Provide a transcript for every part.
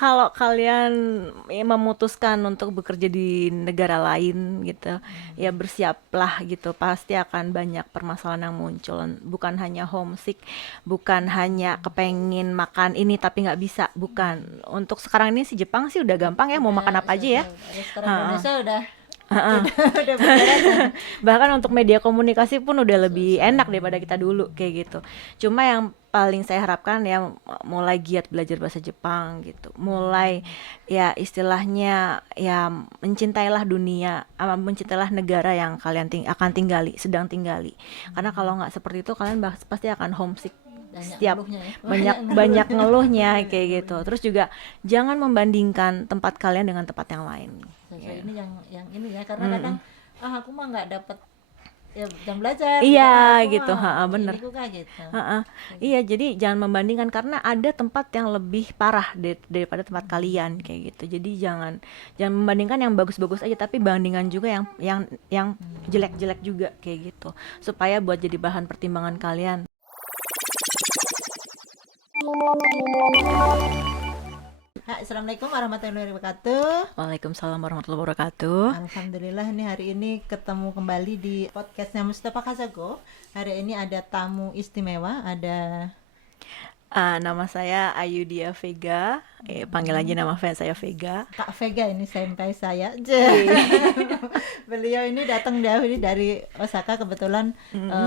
kalau kalian memutuskan untuk bekerja di negara lain gitu, ya bersiaplah gitu. Pasti akan banyak permasalahan yang muncul. Bukan hanya homesick, bukan hanya kepengen makan ini tapi nggak bisa, bukan. Untuk sekarang ini si Jepang sih udah gampang ya, mau makan apa aja ya. Restoran Ha-ha. Indonesia udah berdaratan. Bahkan untuk media komunikasi pun udah lebih enak daripada kita dulu kayak gitu. Cuma yang paling saya harapkan ya mulai giat belajar bahasa Jepang gitu. Mulai ya istilahnya ya mencintailah dunia, mencintailah negara yang kalian akan tinggali, sedang tinggali. Karena kalau nggak seperti itu kalian pasti akan homesick Banyak setiap ngeluhnya ya. banyak banyak ngeluhnya kayak gitu. Terus juga jangan membandingkan tempat kalian dengan tempat yang lain. Sesuai Ya. ini yang ini ya, karena kadang aku mah nggak dapet ya jam belajar gitu, Iya aku gitu, mah bener. ini kok kayak gitu. Iya, jadi jangan membandingkan karena ada tempat yang lebih parah daripada tempat kalian kayak gitu. Jadi jangan jangan membandingkan yang bagus-bagus aja, tapi bandingkan juga yang jelek-jelek juga kayak gitu. Supaya buat jadi bahan pertimbangan kalian. Assalamualaikum warahmatullahi wabarakatuh. Waalaikumsalam warahmatullahi wabarakatuh. Alhamdulillah nih hari ini ketemu kembali di podcastnya Mustafa Kasago. Hari ini ada tamu istimewa, ada Nama saya Ayudia Vega. Panggil aja nama fans saya Vega. Kak Vega, ini senpai saya. Iya. Beliau ini datang dari Osaka, kebetulan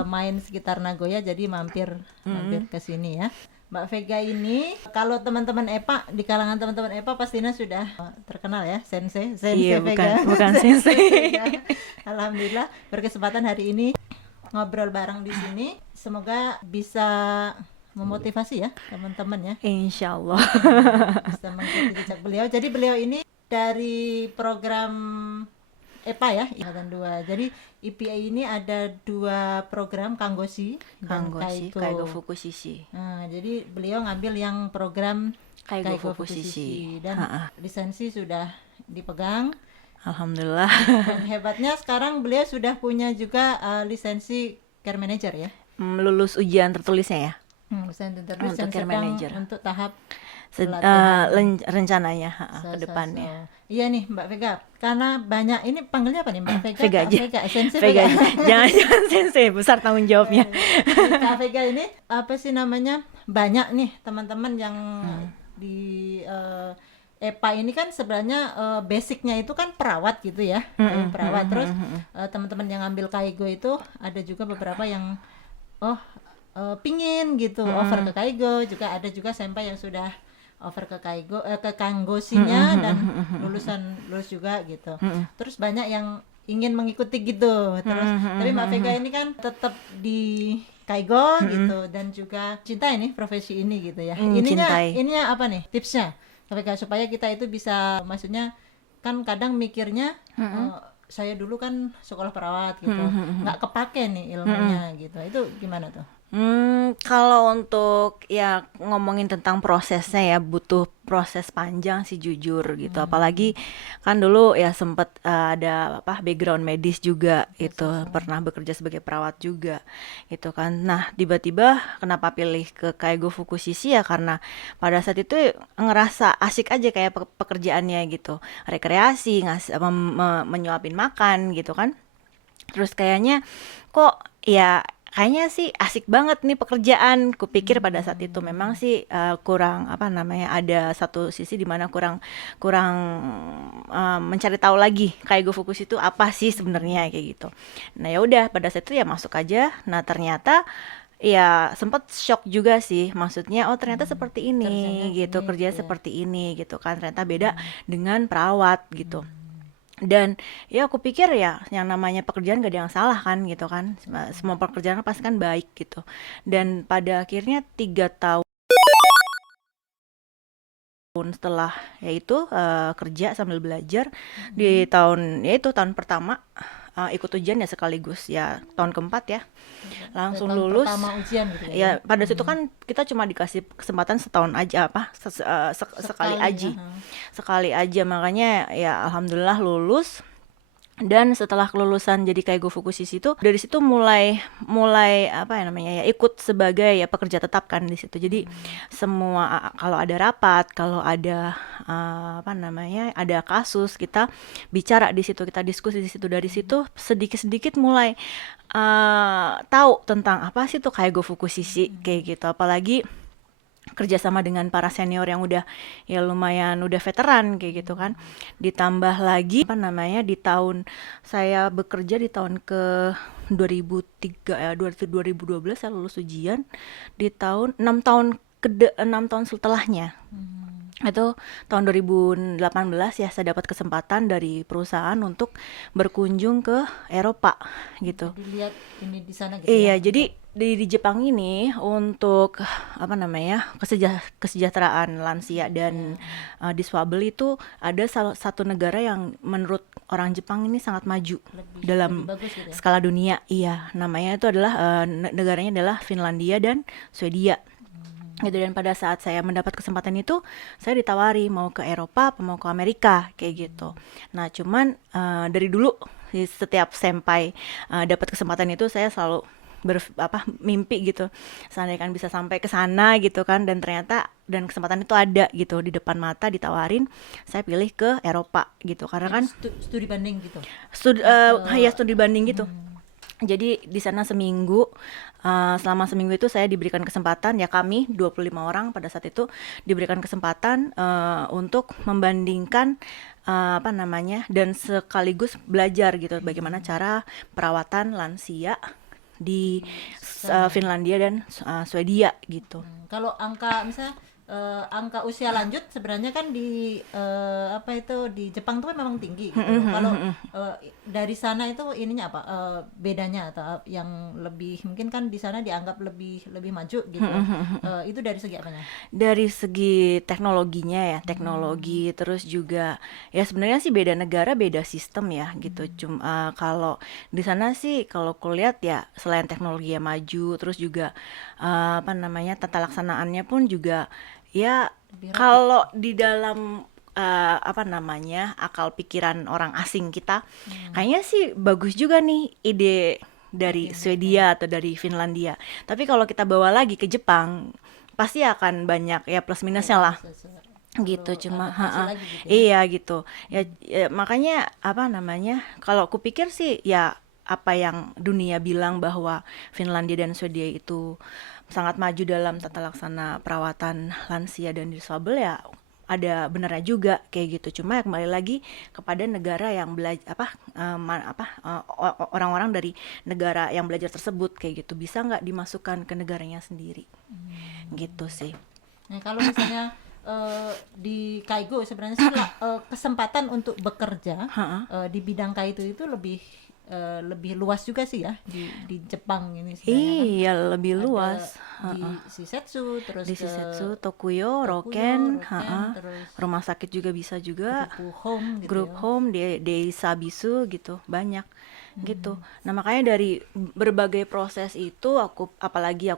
main sekitar Nagoya, jadi mampir ke sini ya. Mbak Vega ini kalau teman-teman EPA, di kalangan teman-teman EPA pastinya sudah terkenal ya, Sensei Iya, Vega. bukan sensei. Vega. Alhamdulillah berkesempatan hari ini ngobrol bareng di sini. Semoga bisa memotivasi ya teman-teman ya. Insya Allah. Bisa mengikuti jejak beliau. Jadi beliau ini dari program EPA ya, Ikatan 2. Jadi IPA ini ada 2 program, Kanggoshi dan Kaigo Fukushishi. Nah, jadi beliau ngambil yang program Kaigo Kaigo Fukushishi. dan lisensi sudah dipegang. Alhamdulillah. Dan hebatnya sekarang beliau sudah punya juga lisensi care manager ya. Lulus ujian tertulisnya ya Lisensi tertulis untuk dan care sedang manager. untuk tahap pelatihan Rencananya ke So. depannya. Iya nih Mbak Vega, karena banyak ini panggilnya apa nih Mbak Vega? Vega Kak aja. Vega, Sensei Vega Vega. aja. Jangan sensei, besar tanggung jawabnya. Kak Vega ini apa sih namanya? Banyak nih teman-teman yang di EPA ini kan sebenarnya basicnya itu kan perawat gitu ya, perawat. Terus teman-teman yang ambil Kaigo itu ada juga beberapa yang pingin gitu over ke Kaigo, juga ada juga senpai yang sudah over ke Kaigo ke Kanggosinya dan lulus juga gitu. Terus banyak yang ingin mengikuti gitu. Terus tapi Mbak Vega ini kan tetap di Kaigo gitu dan juga cinta ini profesi ini gitu ya. Ininya apa nih tipsnya Mbak Vega supaya kita itu bisa, maksudnya kan kadang mikirnya saya dulu kan sekolah perawat gitu, nggak kepake nih ilmunya gitu. Itu gimana tuh? Kalau untuk ya ngomongin tentang prosesnya ya butuh proses panjang sih jujur gitu. Apalagi kan dulu ya sempet ada background medis juga itu, pernah bekerja sebagai perawat juga gitu kan. Nah tiba-tiba kenapa pilih ke Kaigo Fukushishi ya karena pada saat itu ngerasa asik aja kayak pekerjaannya gitu, rekreasi, menyuapin makan gitu kan. Terus kayaknya kok ya kayaknya sih asik banget nih pekerjaan. Kupikir pada saat itu memang sih kurang ada satu sisi di mana kurang kurang mencari tahu lagi Kaigo Fukushi itu apa sih sebenarnya kayak gitu. Nah ya udah pada saat itu ya masuk aja. Nah ternyata ya sempat shock juga sih, maksudnya ternyata seperti ini gitu, kerjanya seperti ini gitu kan, ternyata beda dengan perawat gitu. Dan ya aku pikir ya yang namanya pekerjaan gak ada yang salah kan gitu kan, semua pekerjaan pasti kan baik gitu. Dan pada akhirnya 3 tahun setelah yaitu kerja sambil belajar di tahun pertama ikut ujian ya sekaligus ya tahun keempat ya langsung Tahun lulus pertama ujian gitu ya. Pada situ kan kita cuma dikasih kesempatan setahun aja sekali ya. sekali aja, makanya ya alhamdulillah lulus. Dan setelah kelulusan jadi Kaigo Fukushiki itu, dari situ mulai mulai apa ya namanya ya, ikut sebagai ya pekerja tetap kan di situ. Jadi semua kalau ada rapat, kalau ada apa namanya, ada kasus, kita bicara di situ, kita diskusi di situ. Dari situ sedikit-sedikit mulai tahu tentang apa sih tuh Kaigo Fukushiki kayak gitu. Apalagi kerjasama dengan para senior yang udah ya lumayan udah veteran kayak gitu kan, ditambah lagi apa namanya di tahun saya bekerja di tahun ke 2003 ya 2012 saya lulus ujian, di tahun 6 tahun setelahnya itu tahun 2018 ya saya dapat kesempatan dari perusahaan untuk berkunjung ke Eropa gitu. Jadi lihat ini di sana gitu Iya, ya. jadi di Jepang ini untuk apa namanya kesejahteraan lansia dan disabel itu ada salah satu negara yang menurut orang Jepang ini sangat maju Lebih dalam bagus gitu ya. skala dunia. Iya, namanya itu adalah negaranya adalah Finlandia dan Swedia. Gitu, dan pada saat saya mendapat kesempatan itu saya ditawari mau ke Eropa apa mau ke Amerika kayak gitu. Nah cuman dari dulu setiap sampai dapat kesempatan itu saya selalu mimpi gitu seandainya kan bisa sampai ke sana gitu kan, dan ternyata dan kesempatan itu ada gitu di depan mata ditawarin, saya pilih ke Eropa gitu karena kan Studi banding gitu. studi banding gitu. Jadi di sana seminggu, selama seminggu itu saya diberikan kesempatan, ya kami 25 orang pada saat itu diberikan kesempatan untuk membandingkan apa namanya, dan sekaligus belajar gitu bagaimana cara perawatan lansia di Finlandia dan Swedia gitu. Kalau angka misalnya angka usia lanjut sebenarnya kan di apa itu di Jepang tuh kan memang tinggi gitu loh. Kalau dari sana itu ininya apa bedanya atau yang lebih mungkin kan di sana dianggap lebih maju gitu. Itu dari segi apanya? Dari segi teknologinya ya, teknologi, terus juga ya sebenarnya sih beda negara beda sistem ya gitu. Cuma kalau di sana sih kalau kulihat ya selain teknologi yang maju, terus juga apa namanya tata laksanaannya pun juga ya Lebih rapi. kalau di dalam apa namanya akal pikiran orang asing kita, kayaknya sih bagus juga nih ide dari Swedia atau dari Finlandia. Tapi kalau kita bawa lagi ke Jepang, pasti akan banyak ya plus minusnya lah gitu. Cuma Adaptasi lagi gitu ya. iya gitu ya, makanya apa namanya kalau aku pikir sih ya apa yang dunia bilang bahwa Finlandia dan Swedia itu sangat maju dalam tata laksana perawatan lansia dan disabel, ya ada benarnya juga kayak gitu. Cuma ya kembali lagi kepada negara yang belajar orang-orang dari negara yang belajar tersebut kayak gitu bisa nggak dimasukkan ke negaranya sendiri gitu sih. Nah, kalau misalnya di Kaigo sebenarnya sih kesempatan untuk bekerja di bidang kaigo itu lebih luas juga sih ya di Jepang ini sebenarnya kan Iya, lebih ada luas. di Shisetsu terus Di ke Shisetsu, Tokuyo, Roken, terus rumah sakit juga bisa juga, Fuku Home gitu group ya. home, Deisabisu gitu, banyak gitu. Nah, makanya dari berbagai proses itu apalagi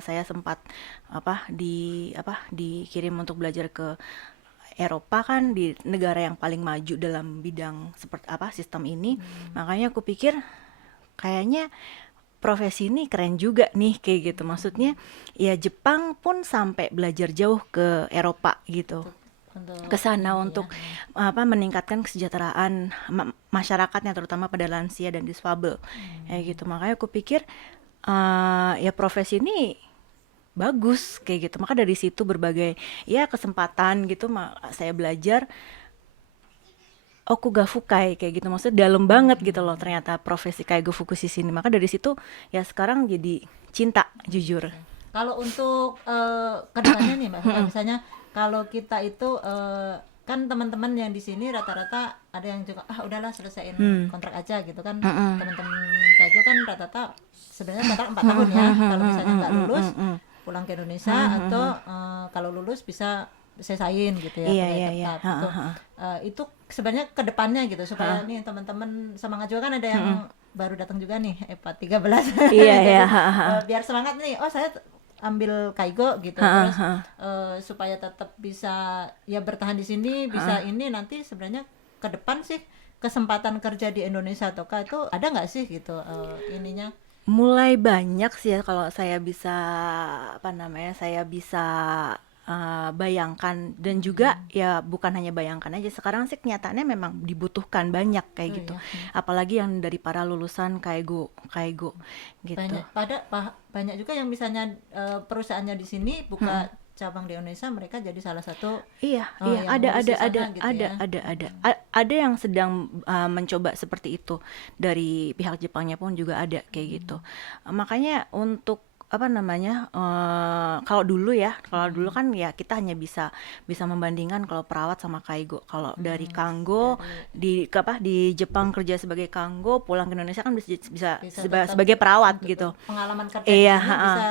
saya sempat dikirim untuk belajar ke Eropa kan, di negara yang paling maju dalam bidang seperti sistem ini. Makanya aku pikir kayaknya profesi ini keren juga nih kayak gitu. Maksudnya ya Jepang pun sampai belajar jauh ke Eropa gitu. Untuk Ke sana ini untuk ya. meningkatkan kesejahteraan masyarakatnya terutama pada lansia dan disabel. Kayak gitu. Makanya aku pikir ya profesi ini bagus kayak gitu. Maka dari situ berbagai ya kesempatan gitu saya belajar Okuga Fukai kayak gitu, maksudnya dalam banget gitu loh ternyata profesi Kaigo Fukushiki ini. Maka dari situ ya sekarang jadi cinta jujur. Kalau untuk kedepannya nih Mbak Hera, misalnya kalau kita itu kan teman-teman yang di sini rata-rata ada yang juga udahlah selesaiin kontrak aja gitu kan. Teman-teman Kaigo kan rata-rata sebenarnya total 4 tahun ya. Kalau misalnya nggak lulus pulang ke Indonesia atau kalau lulus bisa selesaiin gitu ya Iya, pegawai iya, iya. tetap gitu. Itu sebenarnya kedepannya gitu supaya nih teman-teman semangat juga kan ada yang baru datang juga nih EPA 13 Iya, Jadi, iya. biar semangat nih saya ambil Kaigo gitu terus supaya tetap bisa ya bertahan di sini bisa ini nanti sebenarnya ke depan sih kesempatan kerja di Indonesia ataukah itu ada nggak sih gitu ininya? Mulai banyak sih ya kalau saya bisa apa namanya saya bisa bayangkan, dan juga ya bukan hanya bayangkan aja, sekarang sih kenyataannya memang dibutuhkan banyak Oh kayak gitu, iya, apalagi yang dari para lulusan Kaigo Kaigo gitu. banyak juga yang misalnya perusahaannya di sini buka cabang di Indonesia, mereka jadi salah satu Iya, iya, yang ngurus di sana gitu ya. ada yang sedang mencoba seperti itu, dari pihak Jepangnya pun juga ada kayak gitu. Makanya untuk apa namanya, kalau dulu kan ya kita hanya bisa bisa membandingkan kalau perawat sama kaigo. Kalau dari kanggo Dari di Jepang kerja sebagai kanggo, pulang ke Indonesia kan bisa bisa bisa tetap sebagai perawat untuk gitu. pengalaman kerja di Iya, sini bisa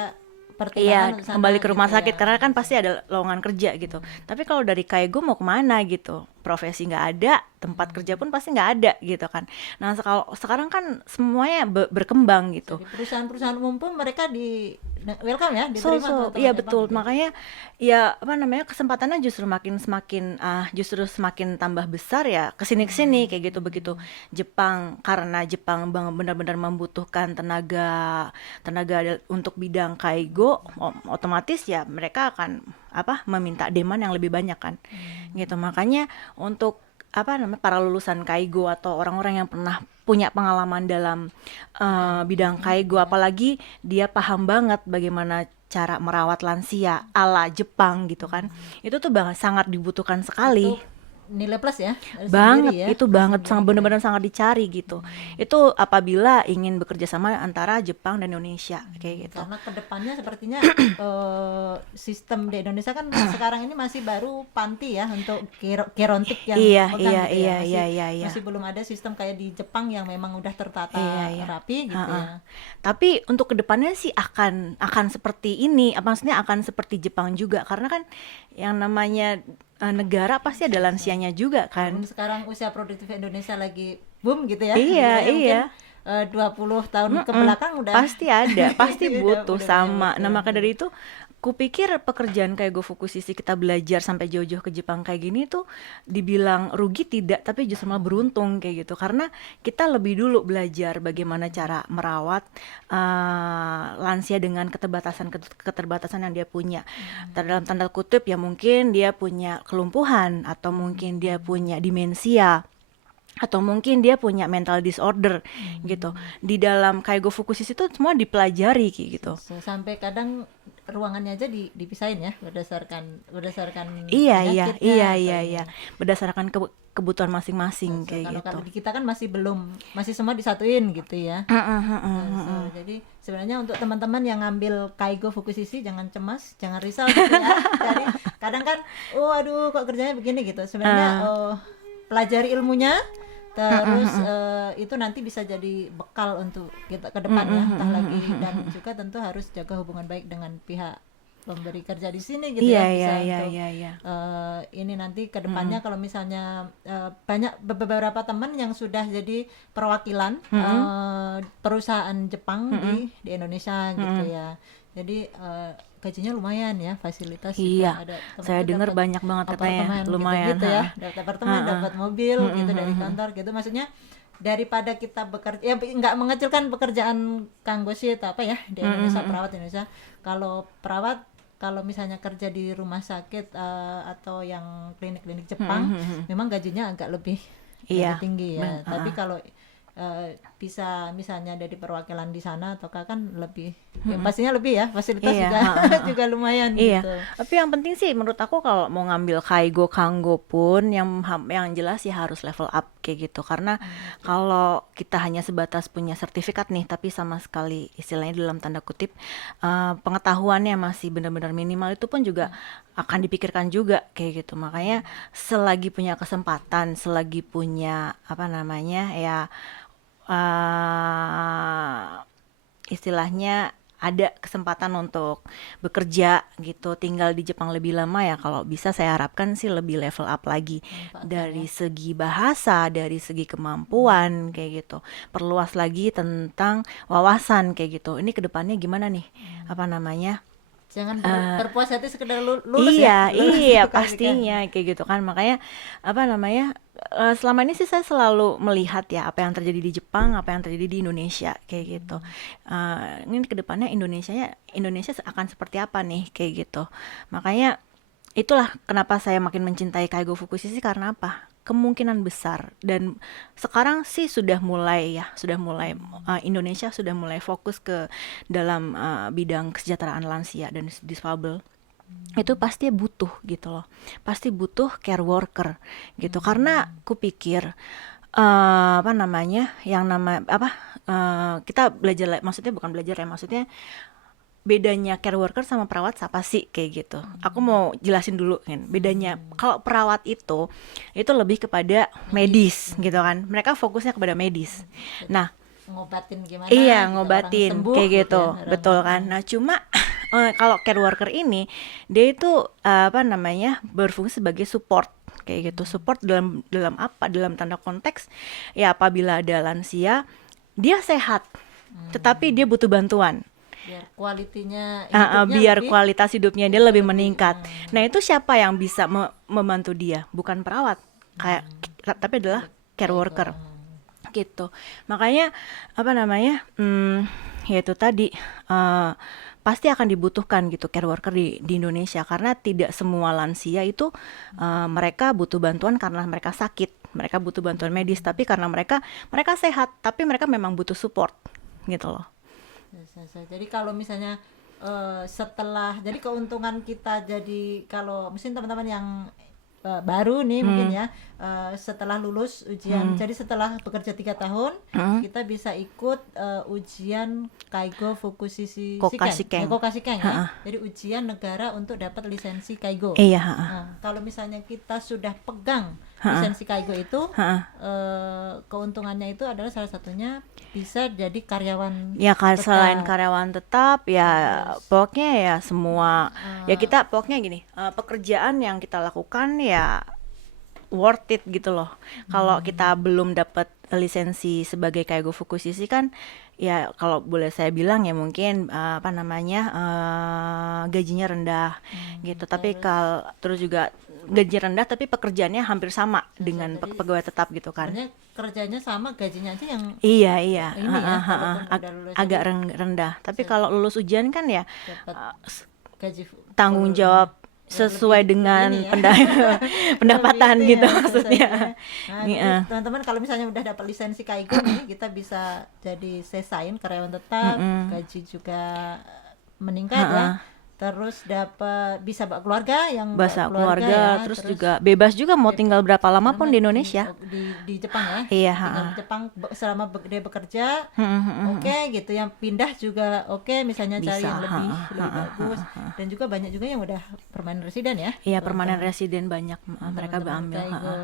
pertimbangan iya, untuk sana kembali ke rumah gitu ya. sakit karena kan pasti ada lowongan kerja gitu. Tapi kalau dari Kaigo mau kemana gitu? Profesi nggak ada, tempat kerja pun pasti nggak ada gitu kan. Nah, kalau sekarang kan semuanya berkembang gitu. Jadi perusahaan-perusahaan umum pun mereka di welcome ya, So, diterima so, iya teman-teman Jepang betul. gitu. Makanya ya apa namanya, kesempatannya justru semakin tambah besar ya kesini kesini kayak gitu begitu. Karena Jepang benar-benar membutuhkan tenaga tenaga untuk bidang kaigo, otomatis ya mereka akan apa meminta demand yang lebih banyak kan, gitu. Makanya untuk apa namanya para lulusan kaigo atau orang-orang yang pernah punya pengalaman dalam bidang kaigo, apalagi dia paham banget bagaimana cara merawat lansia ala Jepang gitu kan, itu tuh sangat dibutuhkan Itu sekali. nilai plus ya, Banget, sendiri ya, itu banget, sendiri sangat gitu ya. benar-benar sangat dicari gitu. Itu apabila ingin bekerja sama antara Jepang dan Indonesia kayak gitu. Karena kedepannya sepertinya sistem di Indonesia kan sekarang ini masih baru panti ya untuk gerontik yang Iya, pegang iya, gitu ya, iya, masih iya, iya, iya. masih belum ada sistem kayak di Jepang yang memang udah Iya, tertata iya. rapi gitu Heeh. ya. Tapi untuk kedepannya sih akan seperti ini, apa maksudnya akan seperti Jepang juga, karena kan yang namanya negara pasti ada lansianya juga Walaupun kan. sekarang usia produktif Indonesia lagi boom gitu ya, Iya, istilahnya mungkin iya. 20 tahun ke Mm-mm. belakang udah Pasti ada, pasti butuh udah banyak sama. Nah, butuh. maka dari itu, kupikir pekerjaan kayak GoFukusisi kita belajar sampai jauh-jauh ke Jepang kayak gini tuh dibilang rugi tidak, tapi justru malah beruntung kayak gitu. Karena kita lebih dulu belajar bagaimana cara merawat lansia dengan keterbatasan yang dia punya. Dalam tanda kutip ya mungkin dia punya kelumpuhan, atau mungkin dia punya demensia, atau mungkin dia punya mental disorder gitu. Di dalam Kaigo Fukushima itu semua dipelajari kayak gitu. Sampai kadang ruangannya aja dipisahin ya, berdasarkan Iya, iya, penyakitnya iya, atau iya, ini. iya. Berdasarkan kebutuhan masing-masing kayak Kalau gitu. kalau di kita kan masih semua disatuin gitu ya. Jadi sebenarnya untuk teman-teman yang ngambil Kaigo Fukushima jangan cemas, jangan risau gitu ya. Jadi kadang kan, oh aduh kok kerjanya begini gitu. Sebenarnya pelajari ilmunya, terus itu nanti bisa jadi bekal untuk kita ke depan ya, entah lagi, dan juga tentu harus jaga hubungan baik dengan pihak pemberi kerja di sini gitu Iya, ya, iya, bisa iya, untuk iya, iya. ini nanti ke depannya kalau misalnya banyak beberapa teman yang sudah jadi perwakilan perusahaan Jepang di Indonesia gitu ya. Jadi gajinya lumayan ya, fasilitas juga Iya, ada, teman saya itu dengar dapat banyak banget katanya apartemen lumayan. gitu-gitu ya, Ha. dapat apartemen, dapat mobil gitu dari kantor gitu. Maksudnya daripada kita bekerja ya, nggak mengecilkan pekerjaan kanggoshi atau apa ya di Indonesia, perawat Indonesia. Kalau perawat, kalau misalnya kerja di rumah sakit atau yang klinik-klinik Jepang, memang gajinya agak lebih Iya, tinggi ya. Tapi kalau bisa misalnya dari perwakilan di sana, ataukah kan lebih ya pastinya lebih ya, fasilitas iya, juga juga lumayan iya. gitu. Tapi yang penting sih menurut aku kalau mau ngambil Kaigo Kanggo pun yang jelas ya harus level up kayak gitu. Karena kalau kita hanya sebatas punya sertifikat nih, tapi sama sekali istilahnya dalam tanda kutip pengetahuannya masih benar-benar minimal, itu pun juga akan dipikirkan juga kayak gitu. Makanya selagi punya kesempatan, selagi punya apa namanya ya istilahnya ada kesempatan untuk bekerja gitu, tinggal di Jepang lebih lama, ya kalau bisa saya harapkan sih lebih level up lagi dari segi bahasa, dari segi kemampuan kayak gitu. Perluas lagi tentang wawasan kayak gitu. Ini kedepannya gimana nih? Apa namanya? Jangan berpuas hati sekedar lulus Iya, ya, lulus iya dikomunikasikan. pastinya kayak gitu kan. Makanya apa namanya? Selama ini sih saya selalu melihat ya apa yang terjadi di Jepang, apa yang terjadi di Indonesia kayak gitu. Ini kedepannya Indonesia akan seperti apa nih kayak gitu. Makanya itulah kenapa saya makin mencintai Kaigo Fukushima karena apa? Kemungkinan besar dan sekarang sih sudah mulai Indonesia sudah mulai fokus ke dalam bidang kesejahteraan lansia dan difabel itu pasti butuh gitu loh, pasti butuh care worker gitu karena kupikir apa namanya yang nama apa kita belajar maksudnya bukan belajar ya maksudnya bedanya care worker sama perawat apa sih kayak gitu. Aku mau jelasin dulu kan. Bedanya kalau perawat itu lebih kepada medis gitu kan. Mereka fokusnya kepada medis. Nah, Ngobatin gimana iya gitu, orang ngobatin sembuh kayak gitu gitu. ya, orang Betul kan. Nah, cuma kalau care worker ini dia itu apa namanya berfungsi sebagai support kayak gitu. Support dalam dalam apa? Dalam tanda konteks ya apabila ada lansia dia sehat tetapi dia butuh bantuan. biar kualitinya hidupnya Biar lebih kualitas hidupnya dia lebih meningkat. Nah, itu siapa yang bisa membantu dia? Bukan perawat, kayak tapi adalah care kayak worker gitu. Makanya apa namanya? Ya itu tadi pasti akan dibutuhkan gitu care worker di Indonesia karena tidak semua lansia itu mereka butuh bantuan karena mereka sakit, mereka butuh bantuan medis, tapi karena mereka sehat, tapi mereka memang butuh support gitu loh. Jadi kalau misalnya jadi keuntungan kita jadi kalau mungkin teman-teman yang baru nih mungkin ya setelah lulus ujian jadi setelah bekerja 3 tahun kita bisa ikut ujian Kaigo Fukushima Kokashiken. Kokashiken ya. Jadi ujian negara untuk dapat lisensi Kaigo. Iya, Nah, kalau misalnya kita sudah pegang lisensi Kaigo itu keuntungannya itu adalah salah satunya bisa jadi karyawan Ya kan selain tetap. karyawan tetap ya pokoknya ya semua ya kita pokoknya gini pekerjaan yang kita lakukan ya worth it gitu loh. Kalau kita belum dapat lisensi sebagai Kaigo Fukushima kan ya kalau boleh saya bilang ya mungkin apa namanya gajinya rendah gitu. Tapi kalau terus juga gaji rendah tapi pekerjaannya hampir sama dengan jadi pegawai tetap gitu kan. sebenarnya kerjanya sama gajinya aja yang Iya, iya, ini ya walaupun udah lulus agak rendah. Tapi kalau lulus ujian kan ya dapat s- gaji tanggung full jawab ya, sesuai lebih dengan ini ya. pendapatan Lebih itu gitu ya, maksudnya. Nah, Iya. jadi teman-teman kalau misalnya udah dapat lisensi Kaigo nih, kita bisa jadi sesain karyawan tetap, gaji juga meningkat ya. Terus dapat bisa bawa keluarga yang bawa Bahasa keluarga keluarga, ya, terus juga bebas juga mau tinggal berapa lama pun di Indonesia. di Jepang ya. Iya, Tinggal di Jepang selama dia bekerja, oke gitu. Yang pindah juga oke, misalnya cari Bisa, yang lebih bagus. Dan juga banyak juga yang udah permanen residen ya. Iya, permanen residen banyak mereka Teman-teman berambil. Kaigo,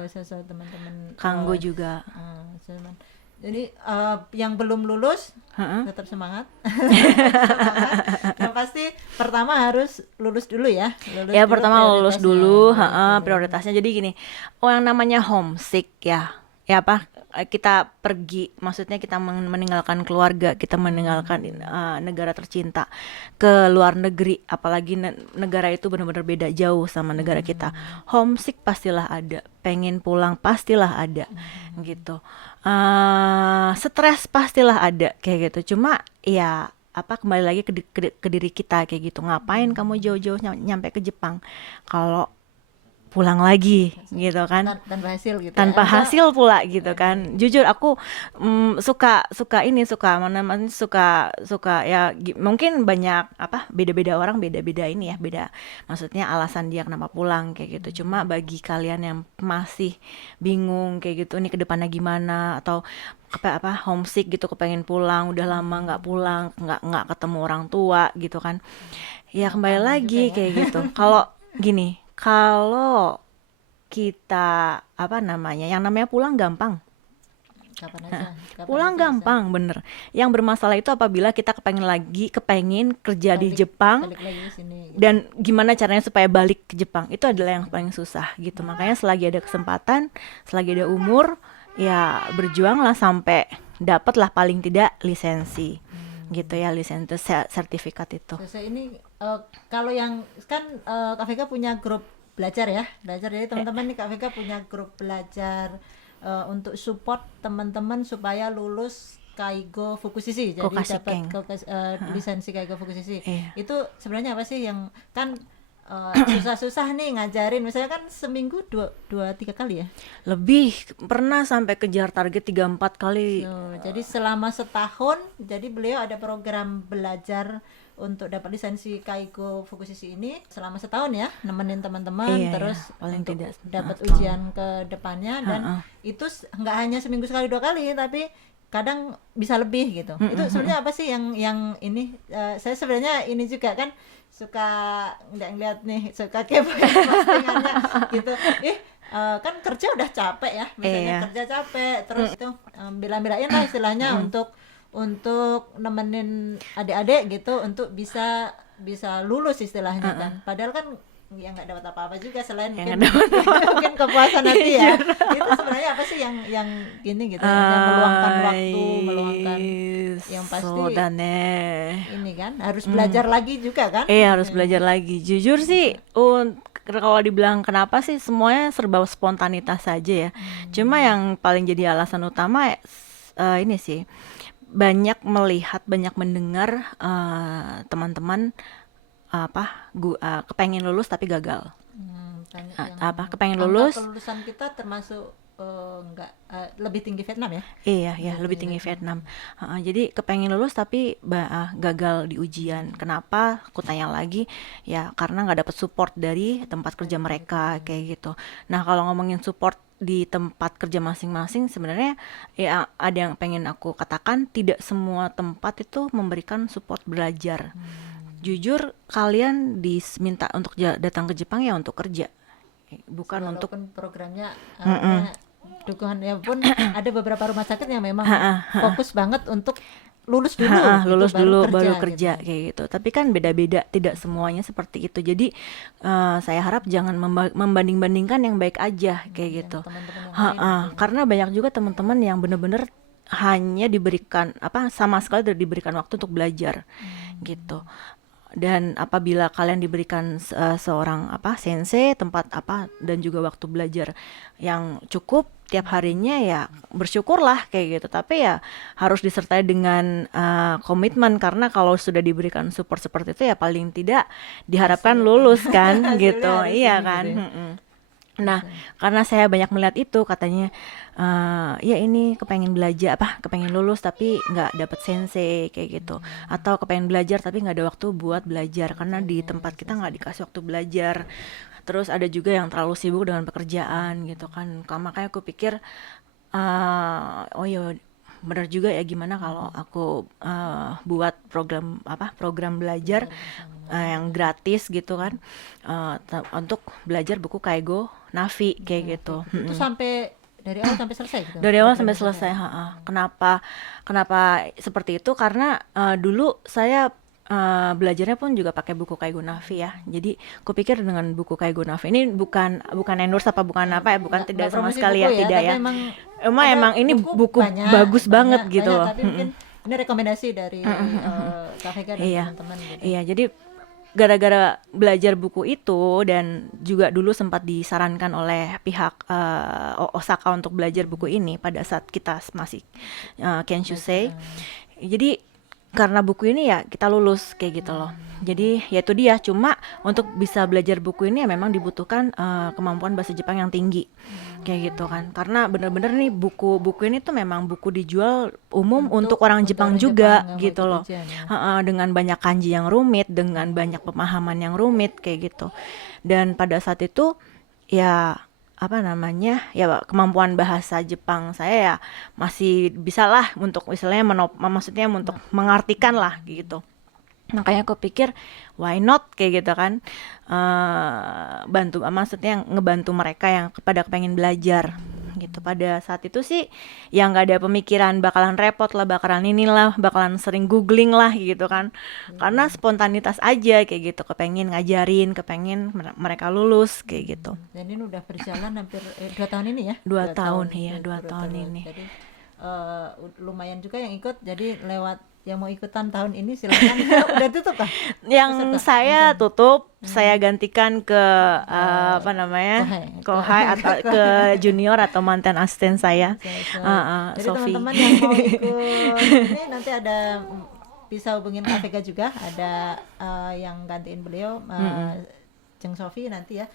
teman-teman Kanggo juga. teman. Jadi yang belum lulus Heeh. tetap semangat. Semangat. Yang pasti pertama harus lulus dulu ya. Ya pertama lulus prioritasnya. dulu, prioritasnya. Jadi gini, yang namanya homesick ya apa kita pergi, maksudnya kita meninggalkan keluarga, kita meninggalkan negara tercinta ke luar negeri, apalagi negara itu benar-benar beda jauh sama negara kita. Homesick pastilah ada, pengen pulang pastilah ada, gitu. Stres pastilah ada kayak gitu. Cuma ya apa kembali lagi ke diri kita kayak gitu. Ngapain kamu jauh-jauh nyampe ke Jepang kalau pulang lagi gitu kan, tanpa hasil gitu tanpa ya. hasil pula gitu kan. Jujur aku suka ya mungkin banyak apa beda-beda orang beda-beda ini ya, beda maksudnya alasan dia kenapa pulang kayak gitu. Cuma bagi kalian yang masih bingung kayak gitu nih ke depannya gimana, atau apa homesick gitu, kepengen pulang udah lama nggak pulang, nggak ketemu orang tua gitu kan, ya kembali lagi juga ya. kayak gitu. Kalau gini, kalau kita apa namanya, yang namanya pulang gampang, Kapan aja. pulang gampang bener. Yang bermasalah itu apabila kita kepengen kerja di Jepang Balik lagi ke sini. dan gimana caranya supaya balik ke Jepang, itu adalah yang paling susah gitu. Makanya selagi ada kesempatan, selagi ada umur, ya berjuanglah sampai dapatlah paling tidak lisensi gitu ya, lisensi sertifikat itu. Saya ini kalau yang kan Kak Vega punya grup belajar ya, belajar. Jadi teman-teman nih Kak Vega punya grup belajar untuk support teman-teman supaya lulus Kaigo Fukushishi. Jadi dapat Kokashikeng. lisensi Kaigo Fukushishi. Iya. Itu sebenarnya apa sih yang kan susah-susah nih ngajarin, misalnya kan seminggu dua tiga kali ya. Lebih, pernah sampai kejar target 3-4 kali. Jadi selama setahun, jadi beliau ada program belajar untuk dapat lisensi Kaigo Fukushishi ini selama setahun ya, nemenin teman-teman, Iya, terus iya, paling untuk tidak dapat setahun. ujian ke depannya, dan itu nggak hanya seminggu sekali 2 kali, tapi kadang bisa lebih gitu. Itu sebenarnya apa sih yang ini? Saya sebenarnya ini juga kan suka ngeliat nih, suka kepo postingannya gitu. Kan kerja udah capek ya, misalnya Iya. kerja capek, terus itu bela-belain lah istilahnya untuk nemenin adik-adik gitu untuk bisa lulus istilahnya kan. Padahal kan ya nggak dapat apa-apa juga selain Yang mungkin mungkin kepuasan hati ya. Itu sebenarnya apa sih yang gini gitu, yang meluangkan waktu, meluangkan yang pasti So da ne. ini kan harus belajar lagi juga kan. Harus belajar lagi. Jujur sih, kalau dibilang kenapa sih, semuanya serba spontanitas saja ya. Cuma yang paling jadi alasan utama ini sih, banyak melihat, banyak mendengar teman-teman kepengen lulus tapi gagal. Banyak yang Kepengen angka lulus, kelulusan kita termasuk enggak lebih tinggi Vietnam ya. iya, lebih tinggi Vietnam. Jadi kepengen lulus tapi gagal di ujian. Kenapa? Aku tanya lagi, ya karena nggak dapet support dari tempat kerja mereka kayak gitu. Nah, kalau ngomongin support di tempat kerja masing-masing, sebenarnya ya ada yang pengen aku katakan, tidak semua tempat itu memberikan support belajar. Jujur, kalian diminta untuk datang ke Jepang ya untuk kerja, bukan untuk Walaupun programnya dukungannya pun ada beberapa rumah sakit yang memang fokus banget untuk lulus dulu gitu, lulus dulu baru gitu. kerja kayak gitu. Tapi kan beda-beda, tidak semuanya seperti itu. Jadi saya harap jangan membanding-bandingkan yang baik aja kayak gitu. Teman-teman yang lain Karena banyak juga teman-teman yang benar-benar hanya diberikan sama sekali tidak diberikan waktu untuk belajar gitu. Dan apabila kalian diberikan seorang sensei, tempat dan juga waktu belajar yang cukup tiap harinya, ya bersyukurlah kayak gitu. Tapi ya harus disertai dengan komitmen, karena kalau sudah diberikan support seperti itu ya paling tidak diharapkan lulus kan gitu. Iya kan. Gitu ya. Nah, karena saya banyak melihat itu, katanya ya ini kepengen belajar kepengen lulus tapi nggak dapet sensei kayak gitu, atau kepengen belajar tapi nggak ada waktu buat belajar karena di tempat kita nggak dikasih waktu belajar. Terus ada juga yang terlalu sibuk dengan pekerjaan gitu kan. Makanya aku pikir oh ya benar juga ya, gimana kalau aku buat program belajar yang gratis gitu kan, untuk belajar buku Kaigo Navi kayak gitu. Itu sampai dari awal sampai selesai gitu. Dari awal sampai selesai. Kenapa seperti itu? Karena dulu saya belajarnya pun juga pakai buku Kaigo Navi ya. Jadi kupikir dengan buku Kaigo Navi ini bukan endorse bukan bukan, tidak sama sekali ya, tidak ya. Emang ini buku bagus banget gitu loh. Tapi mungkin ini rekomendasi dari Kak Vega dan teman-teman gitu. Iya, jadi gara-gara belajar buku itu, dan juga dulu sempat disarankan oleh pihak Osaka untuk belajar buku ini pada saat kita masih Kenshusei. Jadi karena buku ini ya kita lulus kayak gitu loh. Jadi ya itu dia, cuma untuk bisa belajar buku ini ya memang dibutuhkan kemampuan bahasa Jepang yang tinggi kayak gitu kan. Karena bener-bener nih buku ini tuh memang buku dijual umum untuk orang Jepang juga gitu loh. Dengan banyak kanji yang rumit, dengan banyak pemahaman yang rumit kayak gitu. Dan pada saat itu ya ya kemampuan bahasa Jepang saya ya masih bisa lah untuk istilahnya maksudnya untuk mengartikan lah gitu. Makanya aku pikir why not kayak gitu kan, maksudnya ngebantu mereka yang kepengen belajar gitu. Pada saat itu sih ya nggak ada pemikiran bakalan repot lah, bakalan sering googling lah gitu kan, karena spontanitas aja kayak gitu, kepengen ngajarin, kepengen mereka lulus kayak gitu. Dan ini udah berjalan hampir 2 tahun ini ya. 2 tahun ya, 2 tahun ini. Jadi lumayan juga yang ikut, jadi lewat yang mau ikutan tahun ini silakan. Udah tutup kah? Yang Peserta? saya tutup, saya gantikan ke apa namanya, kohai atau ke junior atau mantan asisten saya, Jadi Sofi. teman-teman yang mau ikut ini nanti ada bisa hubungin Kak Vega juga, ada yang gantiin beliau, Jeng Sofi nanti ya.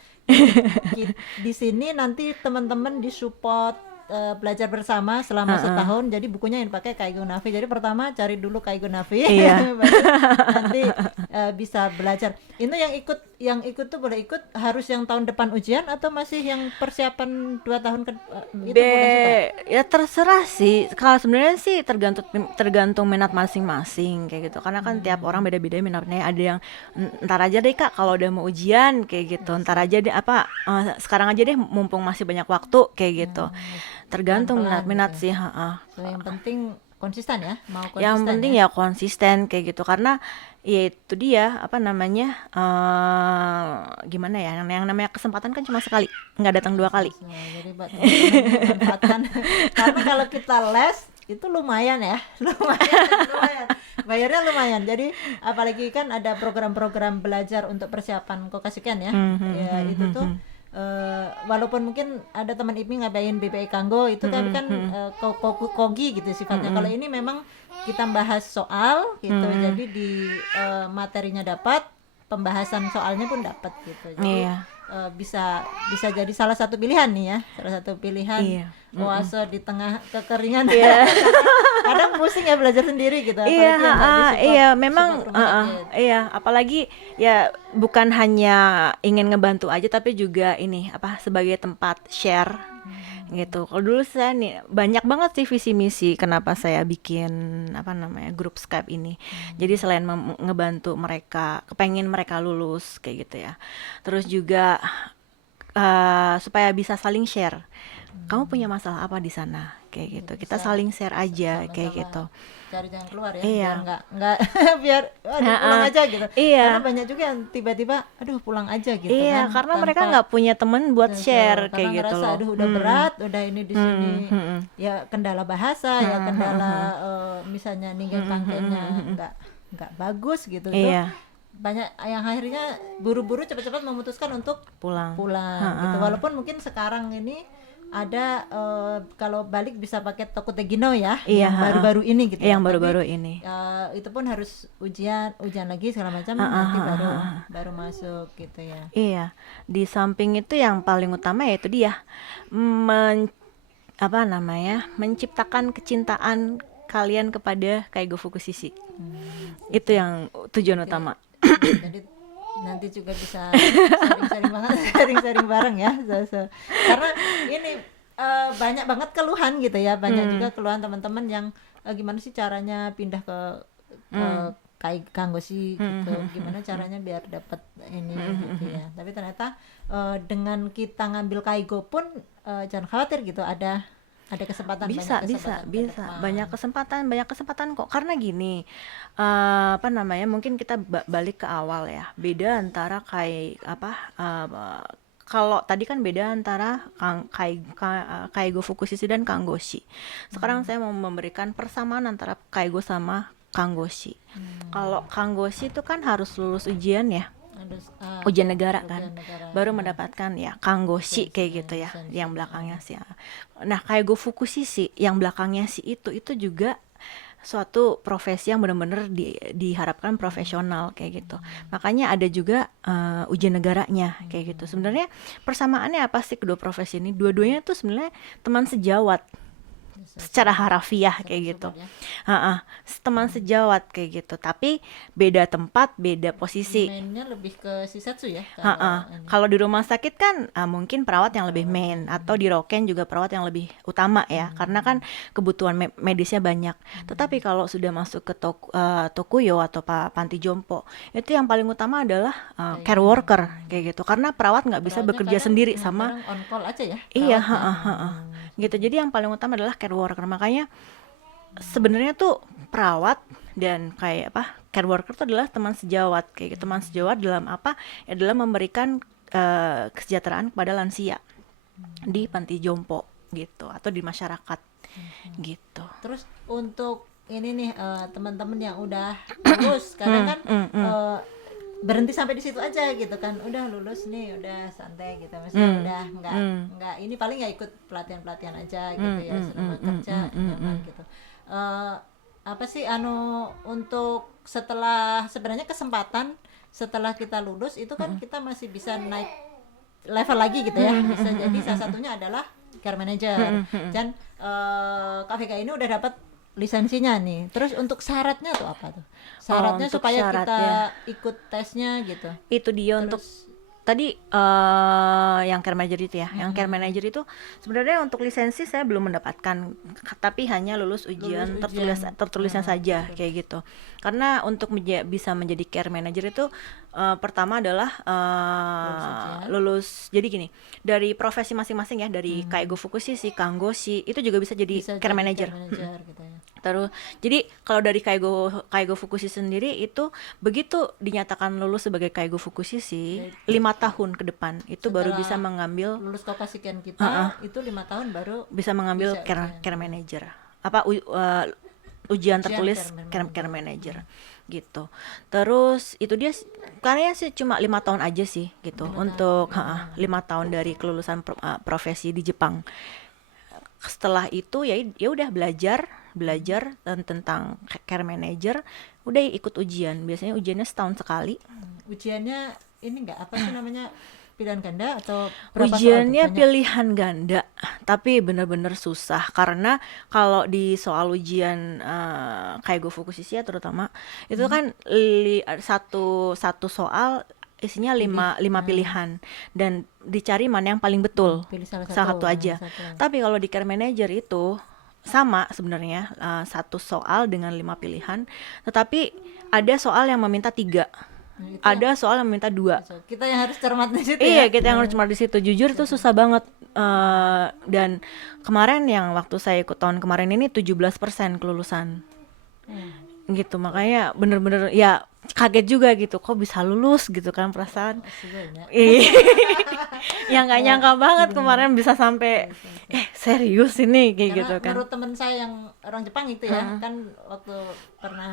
Di sini nanti teman-teman disupport belajar bersama selama setahun. Jadi bukunya yang dipakai Kaigo Navi. Jadi pertama cari dulu Kaigo Navi, Iya. baru nanti bisa belajar. Itu yang ikut tuh boleh ikut harus yang tahun depan ujian atau masih yang persiapan 2 tahun ke itu boleh juga? Ya terserah sih. Kalau sebenarnya sih tergantung minat masing-masing kayak gitu. Karena kan tiap orang beda-beda minatnya. Ada yang ntar aja deh Kak kalau udah mau ujian kayak gitu. Ntar aja deh sekarang aja deh mumpung masih banyak waktu kayak gitu. Tergantung Pelan-pelan minat gitu sih, So, yang penting konsisten ya, mau Yang konsisten penting ya. ya konsisten kayak gitu karena ya itu dia apa namanya gimana ya yang namanya kesempatan kan cuma sekali, nggak datang 2 kali. Jadi buat teman-teman manfaatkan karena kalau kita les itu lumayan ya, lumayan. Bayarnya lumayan. Jadi apalagi kan ada program-program belajar untuk persiapan kokasikan ya. Ya itu tuh walaupun mungkin ada teman IPI ngabain BPI Kanggo itu tapi kan kogi gitu sifatnya. Kalau ini memang kita bahas soal gitu. Jadi di materinya dapat, pembahasan soalnya pun dapat gitu. Jadi Iya. bisa jadi salah satu pilihan nih ya, salah satu pilihan Iya. puasa di tengah kekeringan. Iya. Kadang pusing ya belajar sendiri gitu, Iya, apalagi yang nggak disupport, iya, memang, support rumah sakit. iya, apalagi ya bukan hanya ingin ngebantu aja, tapi juga ini apa sebagai tempat share gitu. Kalau dulu saya nih banyak banget sih visi misi kenapa saya bikin apa namanya grup Skype ini. Jadi selain ngebantu mereka, kepengen mereka lulus kayak gitu ya. Terus juga supaya bisa saling share. Kamu punya masalah apa di sana? Kayak gitu. Kita Bisa saling share aja kayak sama-sama gitu. cari jalan keluar ya, Iya. biar nggak biar aduh, pulang aja gitu. Iya. Karena banyak juga yang tiba-tiba aduh pulang aja gitu Iya, kan, karena mereka tanpa nggak punya temen buat Betul, share karena kayak gitu ngerasa loh. aduh udah berat, udah ini di sini ya kendala bahasa, ya kendala misalnya ninggal tangkainya nggak bagus gitu tuh. Iya, Banyak yang akhirnya buru-buru cepat-cepat memutuskan untuk pulang. pulang gitu. Walaupun mungkin sekarang ini ada kalau balik bisa pakai Toko Tegino ya, Iya, yang baru-baru ini gitu. Yang Tapi, baru-baru ini. itu pun harus ujian lagi segala macam nanti baru masuk gitu ya. Iya, di samping itu yang paling utama yaitu dia apa namanya menciptakan kecintaan kalian kepada Kaigo Fukushishi. Itu yang tujuan utama. Jadi nanti juga bisa sharing-sharing banget, sharing-sharing bareng ya. Karena ini banyak banget keluhan gitu ya, banyak juga keluhan teman-teman yang gimana sih caranya pindah ke Kanggoshi gitu, gimana caranya biar dapat ini gitu ya. Tapi ternyata dengan kita ngambil Kaigo pun jangan khawatir gitu, ada kesempatan, Bisa, banyak kesempatan ke depan. banyak kesempatan kok. Karena gini, apa namanya, mungkin kita balik ke awal ya. Beda antara kalau tadi kan beda antara Kaigo Fukushishi dan Kanggoshi. Sekarang saya mau memberikan persamaan antara Kaigo sama Kanggoshi. Kalau Kanggoshi itu kan harus lulus ujian ya. Ujian negara kan, baru mendapatkan ya Kanggoshi kayak gitu ya, yang belakangnya sih. Nah, Kaigo Fukushishi yang belakangnya sih itu juga suatu profesi yang benar-benar diharapkan profesional kayak gitu. Makanya ada juga ujian negaranya kayak gitu. Sebenarnya persamaannya apa sih kedua profesi ini? Dua-duanya tuh sebenarnya teman sejawat secara harafiah kayak gitu. Teman sejawat kayak gitu, tapi beda tempat, beda posisi. Mainnya lebih ke Shisetsu ya Kalau di rumah sakit kan mungkin perawat yang lebih main, atau di Roken juga perawat yang lebih utama ya, karena kan kebutuhan medisnya banyak. Tetapi kalau sudah masuk ke Tokuyo atau panti jompo, itu yang paling utama adalah care worker kayak gitu, karena perawat nggak bisa Perawatnya bekerja kadang sendiri sama on call aja ya iya perawatnya. gitu. Jadi yang paling utama adalah care worker. Makanya sebenarnya tuh perawat dan kayak apa care worker itu adalah teman sejawat kayak gitu. Teman sejawat dalam apa ya, dalam memberikan kesejahteraan kepada lansia di panti jompo gitu, atau di masyarakat gitu. Terus untuk ini nih teman-teman yang udah lulus kadang kan berhenti sampai di situ aja gitu kan, udah lulus nih udah santai gitu, misalnya udah nggak ini paling nggak ikut pelatihan aja gitu ya, selama kerja nyaman gitu. Apa sih untuk setelah sebenarnya kesempatan setelah kita lulus itu kan kita masih bisa naik level lagi gitu ya, bisa jadi salah satunya adalah care manager. Dan Kak Vega ini udah dapat lisensinya nih. Terus untuk syaratnya tuh apa tuh? Syaratnya Untuk supaya kita syaratnya ikut tesnya gitu. itu dia untuk Terus tadi yang care manager itu ya. Yang care manager itu sebenarnya untuk lisensi saya belum mendapatkan, tapi hanya lulus ujian tertulisnya saja kayak gitu. Karena untuk bisa menjadi care manager itu pertama adalah lulus. Jadi gini, dari profesi masing-masing ya, dari Kaigo Fukushi, Kangoshi itu juga bisa jadi care jadi manager. care manager gitu ya. Terus, jadi kalau dari Kaigo Fukushi sendiri itu begitu dinyatakan lulus sebagai Kaigo Fukushi 5 tahun ke depan itu baru bisa mengambil Lulus Kopasiken kita itu 5 tahun baru bisa mengambil bisa care manager. Apa ujian tertulis care care manager gitu. Terus itu dia karena sih cuma 5 tahun aja sih gitu untuk 5 tahun dari kelulusan profesi di Jepang. Setelah itu ya udah belajar tentang care manager, udah ikut ujian. Biasanya ujiannya setahun sekali. Ujiannya ini enggak apa sih namanya, pilihan ganda atau berapa soal tuh? Ujiannya Banyak. pilihan ganda, tapi bener-bener susah karena kalau di soal ujian Kaigo Fukushi ya terutama itu kan satu soal isinya lima pilihan dan dicari mana yang paling betul, Pilih salah satu aja. satu. Tapi kalau di care manager itu sama sebenarnya, satu soal dengan 5 pilihan, tetapi ada soal yang meminta 3, Nah, itu ada soal yang meminta 2. kita yang harus cermat di situ Iya, ya. kita yang harus cuma di situ. Jujur itu susah banget. Dan kemarin yang waktu saya ikut tahun kemarin ini 17% kelulusan. Gitu, makanya bener-bener ya kaget juga gitu, kok bisa lulus gitu kan perasaan. Iya. Yang nggak nyangka banget kemarin bisa sampai serius ini kayak Karena gitu kan. menurut teman saya yang orang Jepang itu ya, kan waktu pernah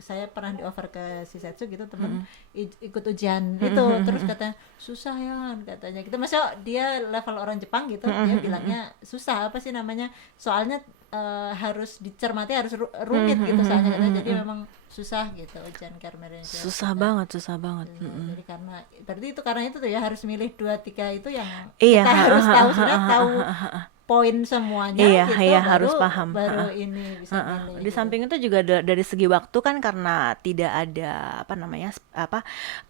saya pernah di offer ke Shisetsu gitu, temen ikut ujian itu, terus katanya susah ya katanya gitu. Masa dia level orang Jepang gitu, dia bilangnya susah, apa sih namanya, soalnya harus dicermati, harus rumit gitu soalnya katanya, jadi memang susah gitu ujian care manager. Susah banget. Jadi berarti itu karena itu tuh ya harus milih 2-3 itu yang Iya, kita harus tahu, sudah tahu poin semuanya Iya, gitu, iya, baru, harus paham. baru ini bisa milih Di gitu. samping itu juga dari segi waktu kan, karena tidak ada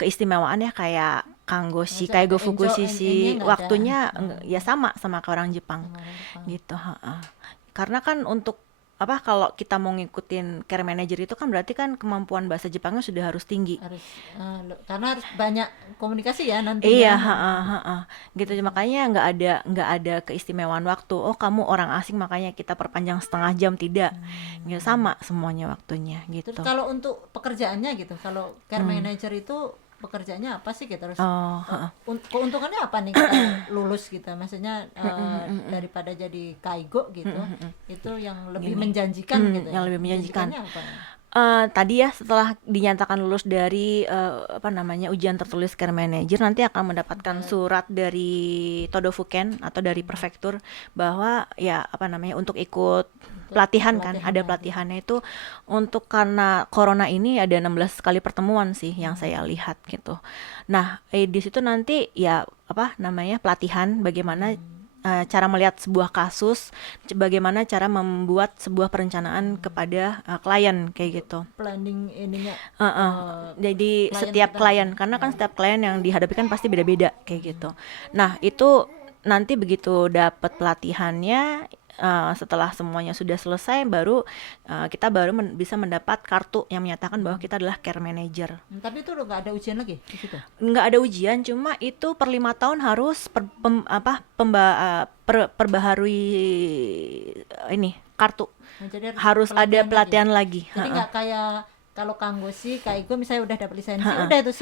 keistimewaan ya kayak Kangoshi, Maksudnya Kaigo ada Fukushi enjoy-nya nggak ada. waktunya ya sama kayak orang Jepang Sama orang Jepang. gitu. Karena kan untuk kalau kita mau ngikutin care manager itu kan berarti kan kemampuan bahasa Jepangnya sudah harus tinggi. Harus karena harus banyak komunikasi ya nantinya. Iya, gitu. Makanya nggak ada keistimewaan waktu. Oh, kamu orang asing makanya kita perpanjang setengah jam, tidak. Ya, sama semuanya waktunya gitu. Terus kalau untuk pekerjaannya gitu, kalau care manager itu pekerjaannya apa sih gitu, terus keuntungannya apa nih kita lulus gitu, maksudnya daripada jadi kaigo gitu, itu yang lebih menjanjikan gitu, yang lebih menjanjikan. Menjanjikannya apa nih? Tadi ya setelah dinyatakan lulus dari ujian tertulis care manager, nanti akan mendapatkan surat dari Todofuken atau dari prefektur bahwa ya untuk ikut pelatihan kan, ada pelatihannya itu untuk, karena corona ini ada 16 kali pertemuan sih yang saya lihat gitu. Nah, di situ nanti ya pelatihan bagaimana cara melihat sebuah kasus, bagaimana cara membuat sebuah perencanaan kepada klien kayak gitu. Planning ininya. Jadi klien setiap kita. klien, karena kan setiap klien yang dihadapi kan pasti beda-beda kayak gitu. Nah, itu nanti begitu dapat pelatihannya, setelah semuanya sudah selesai, baru kita bisa mendapat kartu yang menyatakan bahwa kita adalah care manager. Tapi itu udah nggak ada ujian lagi di situ? Nggak ada ujian, cuma itu per 5 tahun harus perbaharui ini kartu. Nah, jadi Harus ada lagi. pelatihan lagi. Jadi nggak kayak kalau Kanggosi, Kaigo misalnya udah dapat lisensi, Heeh. udah itu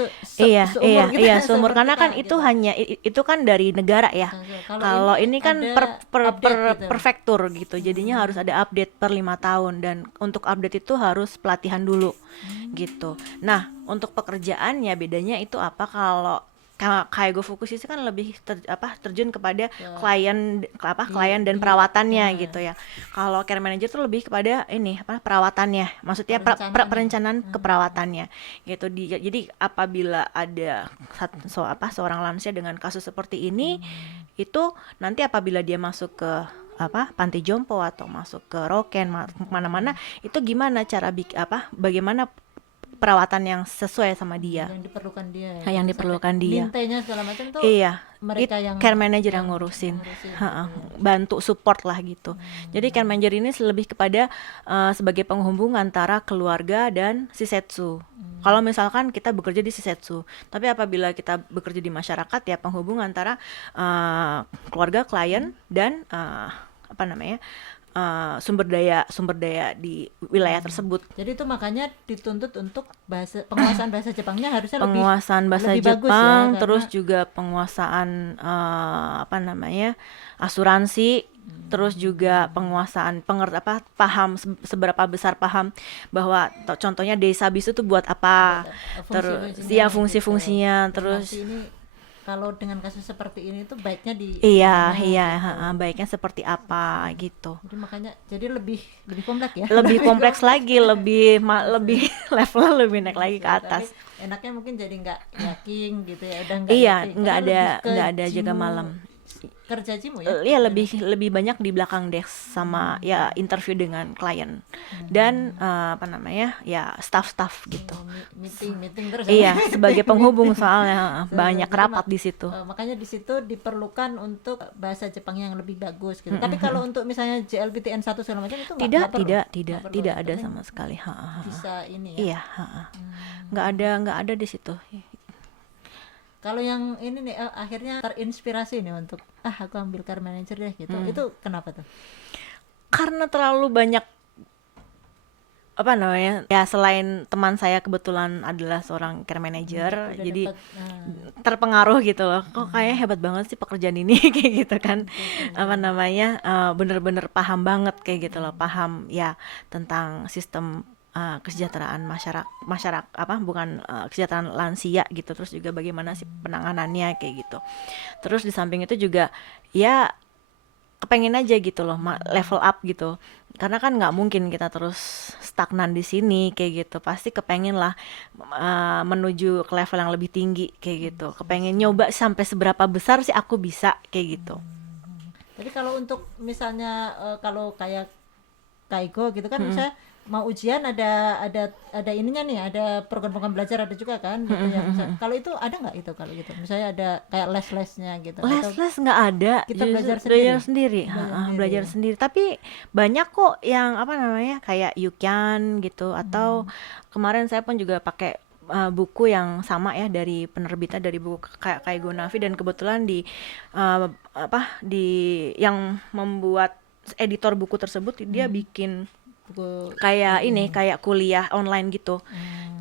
Iya, seumur kita, seumur, seumur karena kita kan itu gitu. hanya itu kan dari negara ya. Kalau Kalau ini ini kan ada update gitu. prefektur gitu, jadinya harus ada update per 5 tahun, dan untuk update itu harus pelatihan dulu gitu. Nah, untuk pekerjaannya bedanya itu apa? Kalau Kaigo Fukushima kan lebih terjun kepada klien dan perawatannya gitu ya. Kalau care manager tuh lebih kepada ini perawatannya, maksudnya perencanaan keperawatannya gitu. Jadi apabila ada seorang lansia dengan kasus seperti ini, itu nanti apabila dia masuk ke panti jompo atau masuk ke roken mana-mana, itu gimana cara bagaimana perawatan yang sesuai sama dia, yang diperlukan dia ya, yang gitu. diperlukan Sampai dia. mintanya segala macam tuh Iya, mereka yang care manager yang ngurusin, bantu support lah gitu. Jadi care manager ini lebih kepada sebagai penghubung antara keluarga dan shisetsu. Kalau misalkan kita bekerja di shisetsu, tapi apabila kita bekerja di masyarakat, ya penghubung antara keluarga, klien, dan sumber daya di wilayah tersebut. Jadi itu makanya dituntut untuk penguasaan bahasa Jepangnya harusnya penguasaan bahasa lebih bagus Jepang, ya, terus juga penguasaan asuransi, terus juga penguasaan paham seberapa besar paham bahwa contohnya desa bisu itu buat apa, terus ya fungsi-fungsinya, gitu. Terus ini kalau dengan kasus seperti ini tuh baiknya baiknya seperti apa gitu. Jadi makanya lebih kompleks ya. Lebih kompleks lagi, lebih levelnya lebih naik lagi ke atas. Tapi enaknya mungkin jadi nggak yakin gitu ya, udah nggak ada jaga malam. Kerja jimu ya? Iya, lebih banyak di belakang desk sama ya interview dengan klien dan ya staff gitu. Meeting terus. Iya, sebagai penghubung soalnya banyak rapat di situ. Makanya di situ diperlukan untuk bahasa Jepang yang lebih bagus gitu. Tapi kalau untuk misalnya JLPTN 1 segala macam itu tidak ada sama sekali. Bisa ini ya. Iya, nggak ada di situ. Kalau yang ini nih akhirnya terinspirasi nih untuk aku ambil care manager deh gitu. Itu kenapa tuh? Karena terlalu banyak ya, selain teman saya kebetulan adalah seorang care manager, jadi terpengaruh gitu loh. Kok kayak hebat banget sih pekerjaan ini kayak gitu kan. Bener-bener paham banget kayak gitu loh, paham ya tentang sistem kesejahteraan masyarakat kesejahteraan lansia gitu, terus juga bagaimana sih penanganannya kayak gitu. Terus di samping itu juga ya kepengen aja gitu loh level up gitu, karena kan nggak mungkin kita terus stagnan di sini kayak gitu, pasti kepengen lah menuju ke level yang lebih tinggi kayak gitu, kepengen nyoba sampai seberapa besar sih aku bisa kayak gitu. Jadi kalau untuk misalnya kalau kayak Kaigo gitu kan, misalnya mau ujian ada ininya nih, ada program-program belajar ada juga kan gitu ya. Kalau itu ada nggak itu, kalau gitu misalnya ada kayak les-lesnya gitu? Les nggak ada, kita belajar sendiri. Tapi banyak kok yang kayak Yukian gitu, atau kemarin saya pun juga pakai buku yang sama ya, dari penerbitnya dari buku kayak Kaigo Navi, dan kebetulan di yang membuat editor buku tersebut dia bikin kayak kuliah online gitu.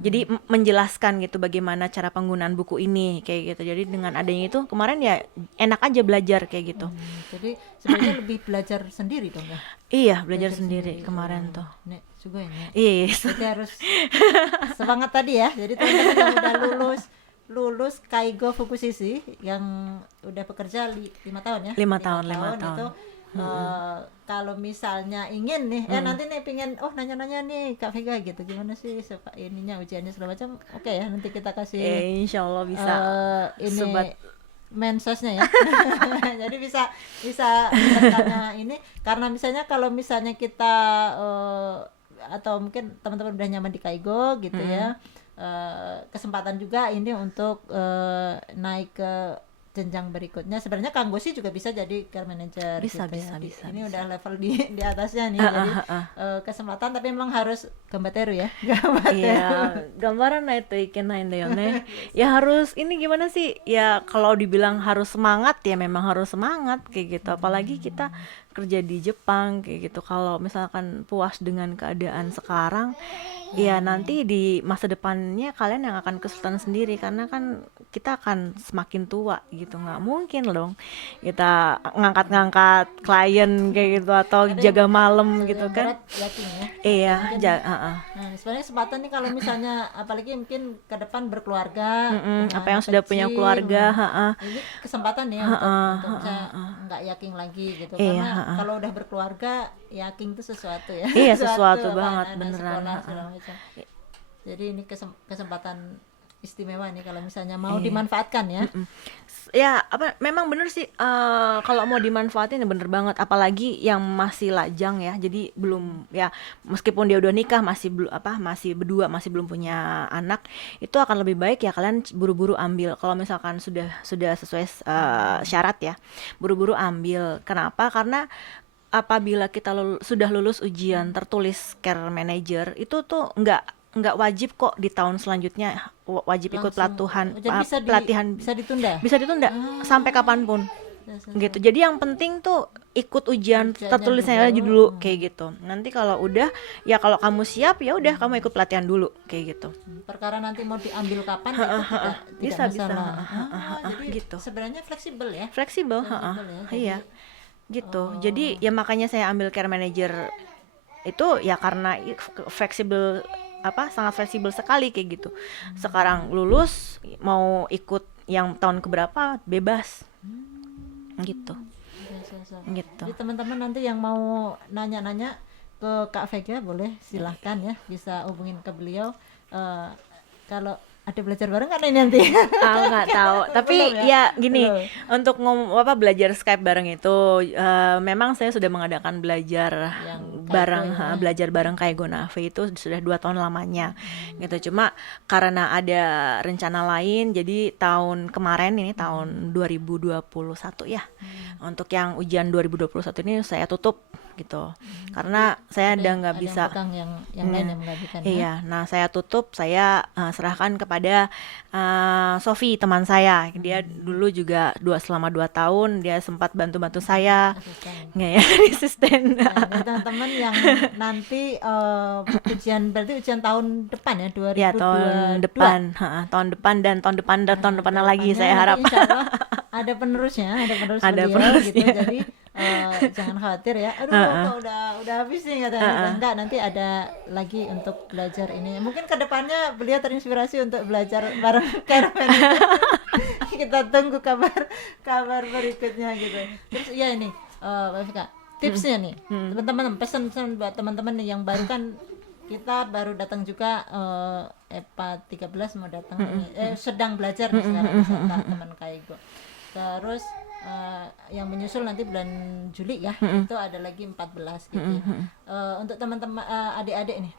Jadi menjelaskan gitu bagaimana cara penggunaan buku ini kayak gitu. Jadi dengan adanya itu kemarin ya enak aja belajar kayak gitu. Jadi sebenarnya lebih belajar sendiri dong ya? Iya, belajar sendiri kemarin tuh. Nek juga ya. Iya. Jadi harus semangat tadi ya. Jadi teman-teman yang udah lulus Kaigo Fukushima yang udah bekerja 5 tahun ya. 5 tahun itu kalau misalnya ingin nih nanti nih pingin nanya-nanya nih Kak Vega gitu, gimana sih ininya ujiannya segala macam, oke ya, nanti kita kasih insyaallah bisa ini sobat mensosnya ya. Jadi bisa tanya ini, karena misalnya kalau misalnya kita atau mungkin teman-teman udah nyaman di Kaigo gitu ya, kesempatan juga ini untuk naik ke jenjang berikutnya. Sebenarnya Kanggosi juga bisa jadi care manager bisa. Ini udah level di atasnya nih. Jadi kesempatan, tapi memang harus gambateru ya. Iya, gambaran itu ikenain deh ya, harus ini gimana sih ya, kalau dibilang harus semangat ya memang harus semangat kayak gitu, apalagi kita kerja di Jepang kayak gitu. Kalau misalkan puas dengan keadaan sekarang, ya nanti di masa depannya kalian yang akan kesulitan sendiri, karena kan kita akan semakin tua gitu. Nggak mungkin dong kita ngangkat-ngangkat klien kayak gitu atau Ada jaga malam gitu yang kan. berat yakin ya. Iya, Mungkin nah, sebenarnya kesempatan nih kalau misalnya apalagi mungkin ke depan berkeluarga, punya apa yang anak sudah punya kecil, keluarga, ini kesempatan ya untuk bisa nggak yaking lagi gitu. iya, Karena kalau udah berkeluarga, yaking itu sesuatu ya. iya sesuatu apa, banget anak beneran. sekolah segala macam. Jadi ini kesempatan istimewa nih kalau misalnya mau Iya. dimanfaatkan ya. Ya apa memang bener sih, kalau mau dimanfaatin ya bener banget, apalagi yang masih lajang ya, jadi belum ya, meskipun dia udah nikah masih belum apa, masih berdua, masih belum punya anak, itu akan lebih baik ya kalian buru-buru ambil. Kalau misalkan sudah sesuai syarat ya, buru-buru ambil. Kenapa? Karena apabila kita sudah lulus ujian tertulis care manager, itu tuh nggak wajib kok di tahun selanjutnya wajib ikut Langsung. Jadi pelatihan. bisa ditunda. Bisa ditunda sampai kapanpun gitu. Jadi yang penting tuh ikut ujian Ujiannya tertulisnya aja dulu. dulu kayak gitu. Nanti kalau udah ya, kalau kamu siap ya udah kamu ikut pelatihan dulu kayak gitu. Perkara nanti mau diambil kapan itu tidak Bisa, masalah. Jadi gitu. sebenarnya fleksibel ya. Fleksibel, Fleksibel ya. iya gitu. Jadi ya makanya saya ambil care manager itu ya karena fleksibel, apa, sangat fleksibel sekali kayak gitu. Sekarang lulus mau ikut yang tahun keberapa bebas gitu. Gitu. Jadi teman-teman nanti yang mau nanya-nanya ke Kak Vega boleh silahkan ya, bisa hubungin ke beliau. Kalau ada belajar bareng kan ini nanti. Nggak tahu, tapi Belum ya gini, Belum. untuk belajar Skype bareng itu, memang saya sudah mengadakan belajar Yang bareng, Kaigo ya. belajar bareng Kaigo Nave itu sudah 2 tahun lamanya gitu. Cuma karena ada rencana lain, jadi tahun kemarin ini tahun 2021 ya, untuk yang ujian 2021 ini saya tutup gitu, karena saya udah nggak bisa. Yang lain yang menggantikan ya. Iya, nah saya tutup, saya serahkan kepada Sofi, teman saya. Dia dulu juga selama 2 tahun dia sempat bantu-bantu saya. Asisten. Nggak ya, asisten. Nah, ini teman-teman yang nanti berarti ujian tahun depan ya, 2022. Ya, tahun depan, tahun depan dan tahun depan dan tahun depannya lagi, saya Nanti harap. insya Allah ada penerusnya, Ada beliau penerusnya. gitu. Jadi jangan khawatir ya. Aduh, kok udah habis nih katanya. Enggak, nanti ada lagi untuk belajar ini. Mungkin kedepannya beliau terinspirasi untuk belajar bareng Carmen. Kita tunggu kabar berikutnya gitu. Terus ya ini, Mbak Vika, tipsnya nih, teman-teman, pesan-pesan buat teman-teman nih yang baru kan. Kita baru datang juga, EPA 13 mau datang ini, sedang belajar nih sekarang beserta teman Kaigo. Terus yang menyusul nanti bulan Juli ya, itu ada lagi 14 gitu ya. Untuk teman-teman, adik-adik nih,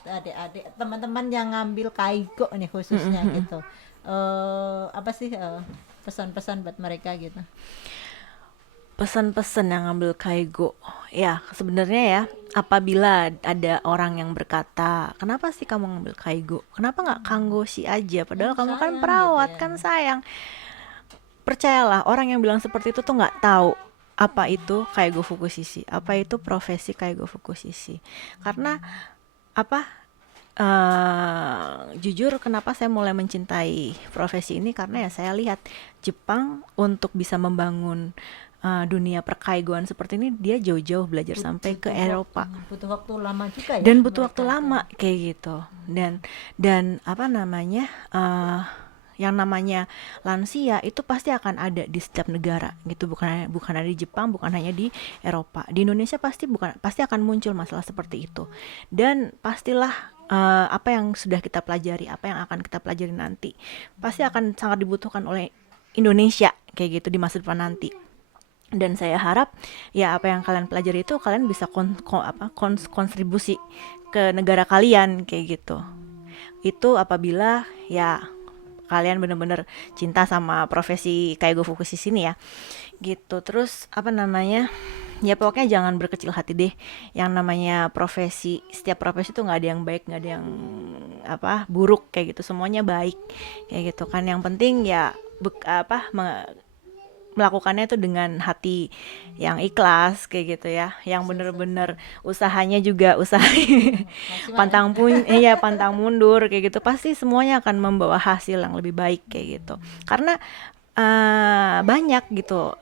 teman-teman yang ngambil Kaigo nih khususnya gitu, apa sih pesan-pesan buat mereka gitu? Pesan-pesan yang ngambil Kaigo ya, sebenarnya ya, apabila ada orang yang berkata, kenapa sih kamu ngambil Kaigo, kenapa nggak Kanggoshi aja, padahal kamu kan sayang perawat gitu ya. kan sayang. Percayalah, orang yang bilang seperti itu tuh nggak tahu apa itu Kaigo Fukushishi, apa itu profesi Kaigo Fukushishi. Karena apa, jujur kenapa saya mulai mencintai profesi ini, karena ya saya lihat Jepang untuk bisa membangun dunia perkaigoan seperti ini, dia jauh-jauh belajar sampai ke Eropa, Butuh waktu lama juga ya. dan butuh waktu mereka. lama kayak gitu. Dan apa namanya, yang namanya lansia itu pasti akan ada di setiap negara gitu, bukan ada di Jepang, bukan hanya di Eropa. Di Indonesia pasti akan muncul masalah seperti itu, dan pastilah apa yang sudah kita pelajari, apa yang akan kita pelajari nanti pasti akan sangat dibutuhkan oleh Indonesia kayak gitu di masa depan nanti. Dan saya harap ya apa yang kalian pelajari itu kalian bisa kontribusi ke negara kalian kayak gitu. Itu apabila ya kalian benar-benar cinta sama profesi Kaigo Fukushishi ini ya gitu. Terus apa namanya, ya pokoknya jangan berkecil hati deh. Yang namanya profesi, setiap profesi tuh nggak ada yang baik, nggak ada yang buruk kayak gitu, semuanya baik kayak gitu kan. Yang penting ya melakukannya itu dengan hati yang ikhlas kayak gitu ya, yang bener-bener usahanya juga usaha Maksimal ya. pantang mundur kayak gitu, pasti semuanya akan membawa hasil yang lebih baik kayak gitu. Karena banyak gitu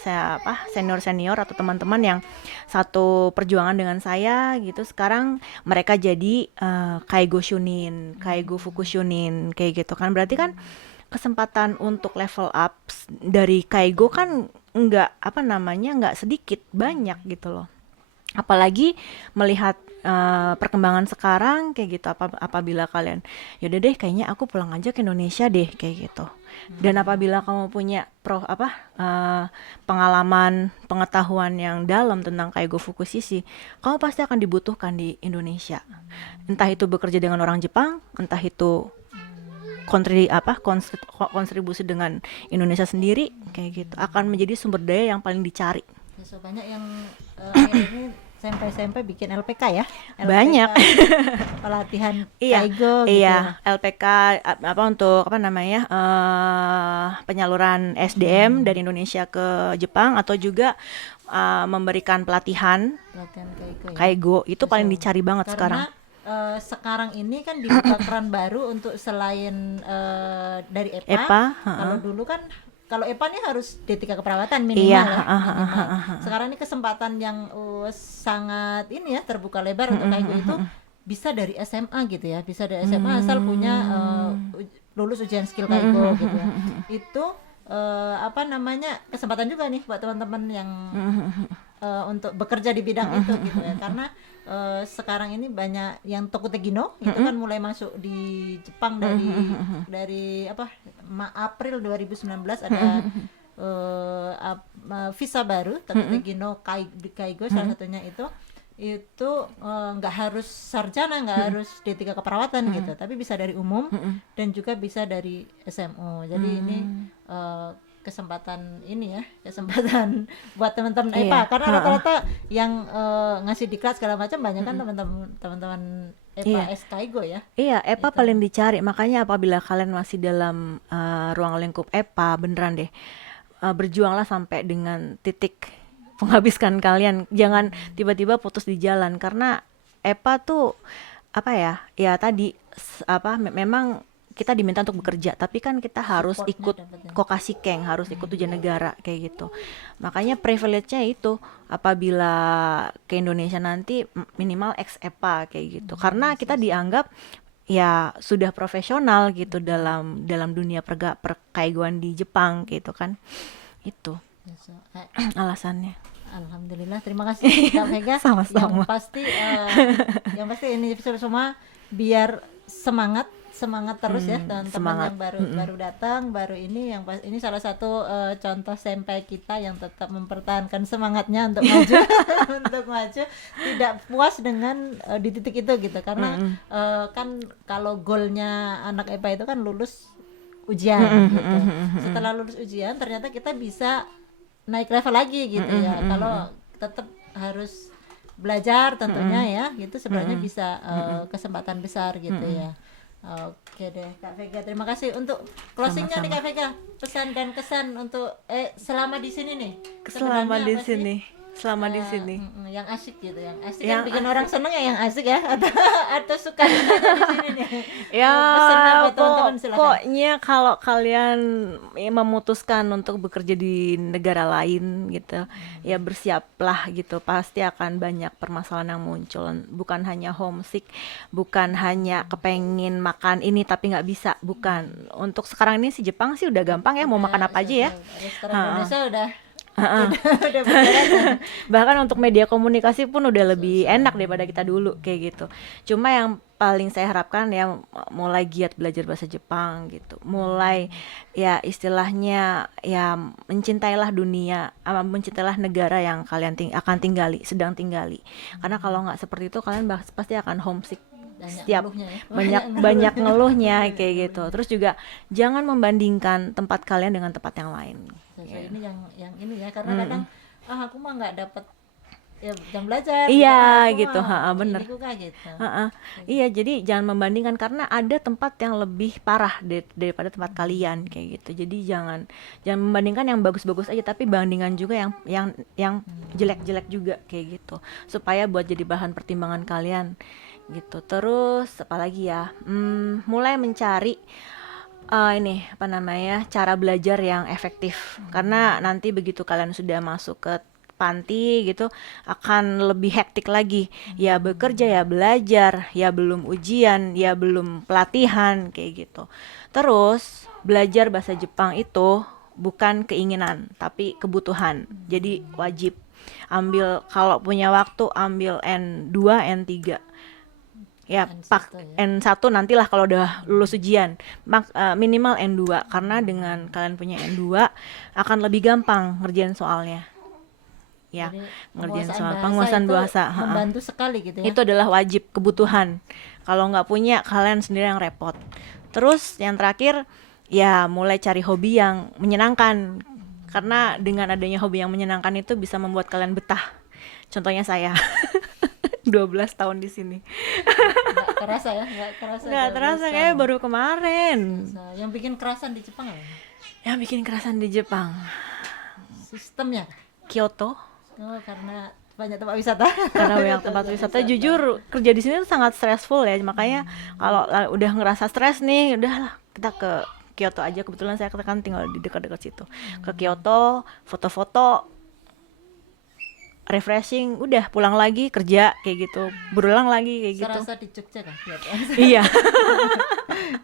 saya senior-senior atau teman-teman yang satu perjuangan dengan saya gitu, sekarang mereka jadi Kaigo Shunin, Kaigo Fukushunin kayak gitu kan. Berarti kan kesempatan untuk level up dari Kaigo kan nggak sedikit, banyak gitu loh. Apalagi melihat perkembangan sekarang kayak gitu, apabila kalian yaudah deh kayaknya aku pulang aja ke Indonesia deh kayak gitu. Dan apabila kamu punya pengalaman, pengetahuan yang dalam tentang Kaigo Fukushiki, kamu pasti akan dibutuhkan di Indonesia. Entah itu bekerja dengan orang Jepang, entah itu kontribusi dengan Indonesia sendiri kayak gitu, akan menjadi sumber daya yang paling dicari. So, banyak yang akhir ini SMP bikin LPK ya. Banyak. Pelatihan Iya, Kaigo gitu. iya, LPK untuk penyaluran SDM dari Indonesia ke Jepang, atau juga memberikan pelatihan Pelatihan Kaigo ya. Kaigo itu paling dicari banget sekarang. Karena sekarang ini kan dibuka keran baru untuk selain dari EPA. Kalau dulu kan kalau EPA ini harus D3 keperawatan minimal Iya, ya. Minimal. Sekarang ini kesempatan yang sangat ini ya, terbuka lebar untuk Kaigo itu bisa dari SMA gitu ya. Bisa dari SMA asal punya lulus ujian skill Kaigo gitu ya. Itu kesempatan juga nih buat teman-teman yang untuk bekerja di bidang itu gitu ya. Karena sekarang ini banyak yang Tokutegino itu kan mulai masuk di Jepang dari April 2019 ada visa baru Tokutegino Kaigo, salah satunya itu nggak harus sarjana, nggak harus D3 keperawatan gitu, tapi bisa dari umum dan juga bisa dari SMO. Jadi ini kesempatan buat teman-teman EPA, karena rata-rata yang ngasih diklat segala macam banyak kan teman-teman EPA Kaigo ya. Iya, EPA gitu. Paling dicari, makanya apabila kalian masih dalam ruang lingkup EPA, beneran deh berjuanglah sampai dengan titik menghabiskan kalian, jangan tiba-tiba putus di jalan, karena EPA tuh tadi memang kita diminta untuk bekerja, tapi kan kita harus ikut Kokashikeng, harus ikut ujian negara kayak gitu. Makanya privilege-nya itu apabila ke Indonesia nanti minimal ex EPA kayak gitu, karena kita dianggap ya sudah profesional gitu dalam dunia perkaigoan di Jepang gitu kan. Itu alasannya. Alhamdulillah, terima kasih Kak Vega. Sama-sama. Yang pasti ini semua biar semangat terus ya teman-teman yang baru datang, baru ini ini salah satu contoh senpai kita yang tetap mempertahankan semangatnya untuk maju untuk maju, tidak puas dengan di titik itu gitu, karena kan kalau goalnya anak EPA itu kan lulus ujian gitu. Setelah lulus ujian ternyata kita bisa naik level lagi gitu ya. Kalau tetap harus belajar tentunya ya, gitu sebenarnya bisa kesempatan besar gitu ya. Oke deh Kak Vega, terima kasih untuk closingnya nih Kak Vega, pesan dan kesan untuk selama di sini nih. Selama di sini yang asik gitu, yang asik yang bikin orang seneng ya, yang asik ya, atau suka di sini nih. Ya pokoknya kalau kalian memutuskan untuk bekerja di negara lain gitu, ya bersiaplah gitu, pasti akan banyak permasalahan yang muncul. Bukan hanya homesick, bukan hanya kepengin makan ini tapi nggak bisa, bukan. Untuk sekarang ini si Jepang sih udah gampang ya, mau makan apa aja ya. Restoran Indonesia udah bahkan untuk media komunikasi pun udah lebih enak daripada kita dulu kayak gitu. Cuma yang paling saya harapkan ya, mulai giat belajar bahasa Jepang gitu, mulai ya istilahnya ya mencintailah dunia, mencintailah negara yang kalian sedang tinggali, karena kalau nggak seperti itu kalian pasti akan homesick. Banyak ngeluhnya kayak gitu. Terus juga jangan membandingkan tempat kalian dengan tempat yang lain. Ini yang ini ya, karena kadang aku mah nggak dapat ya jam belajar Iya aku gitu, mah bener. ini kok gitu. Heeh. Iya, jadi jangan membandingkan karena ada tempat yang lebih parah daripada tempat kalian kayak gitu. Jadi jangan jangan membandingkan yang bagus-bagus aja, tapi bandingkan juga yang jelek-jelek juga kayak gitu. Supaya buat jadi bahan pertimbangan kalian gitu. Terus apalagi ya? Mulai mencari ini apa namanya, cara belajar yang efektif karena nanti begitu kalian sudah masuk ke panti gitu akan lebih hektik lagi, ya bekerja ya belajar ya belum ujian ya belum pelatihan kayak gitu. Terus belajar bahasa Jepang itu bukan keinginan tapi kebutuhan, jadi wajib ambil kalau punya waktu, ambil N2 N3 ya, N1 ya. N1 nantilah kalau udah lulus ujian. Minimal N2 karena dengan kalian punya N2 akan lebih gampang ngerjain soalnya. Ya, Jadi ngerjain penguasaan soal bahasa penguasaan itu bahasa. membantu sekali gitu ya. Itu adalah wajib, kebutuhan. Kalau nggak punya, kalian sendiri yang repot. Terus yang terakhir, ya mulai cari hobi yang menyenangkan. Karena dengan adanya hobi yang menyenangkan itu bisa membuat kalian betah. Contohnya saya. 12 tahun di sini. Nggak kerasa ya, nggak kerasa. Nggak 12 terasa tahun. kayak baru kemarin. Nah, yang bikin kerasan di Jepang apa? Yang bikin kerasan di Jepang, Sistemnya. Kyoto. Oh, karena banyak tempat wisata. Karena banyak tempat wisata, jujur kerja di sini tuh sangat stressful ya. Makanya kalau udah ngerasa stres nih, udahlah kita ke Kyoto aja. Kebetulan saya kan tinggal di dekat-dekat situ. Ke Kyoto, foto-foto, refreshing, udah pulang lagi kerja kayak gitu, berulang lagi kayak gitu. Serasa di Jogja kan? Iya.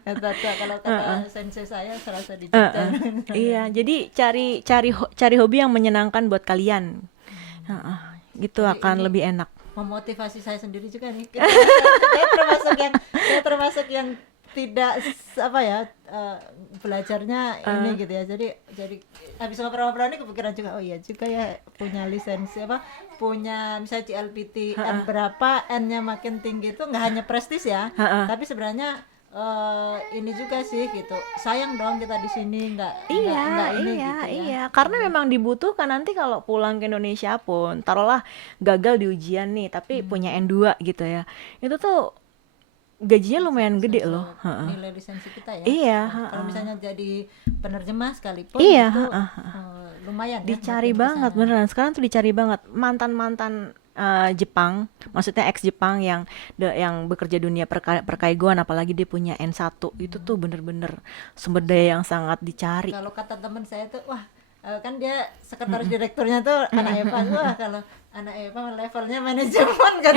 Kalau kata sensei saya serasa di Jogja. Iya, jadi cari hobi yang menyenangkan buat kalian. Gitu Jadi akan ini lebih enak. Memotivasi saya sendiri juga nih. Saya termasuk yang tidak apa ya, belajarnya ini gitu ya. Jadi habis ngobrol-ngobrol ini kepikiran juga, oh iya juga ya, punya lisensi apa, punya misalnya CLPT N berapa, N-nya makin tinggi itu nggak hanya prestis ya, tapi sebenarnya ini juga sih gitu. Sayang dong kita di sini nggak ini gitu ya. Iya, karena memang dibutuhkan nanti kalau pulang ke Indonesia pun, taruhlah gagal di ujian nih, tapi punya N2 gitu ya. Itu tuh gajinya lumayan gede loh. Nilai lisensi kita ya. Iya, Kalau misalnya jadi penerjemah sekalipun Iya, itu lumayan ya, dicari makin banget kesana. beneran. Sekarang tuh dicari banget mantan-mantan Jepang, maksudnya ex Jepang yang bekerja dunia perkaigoan, apalagi dia punya N1 itu tuh bener-bener sumber daya yang sangat dicari. Kalau kata teman saya tuh, wah kan dia sekretaris direkturnya tuh anak Eva, wah kalau anak Eva levelnya manajemen kan.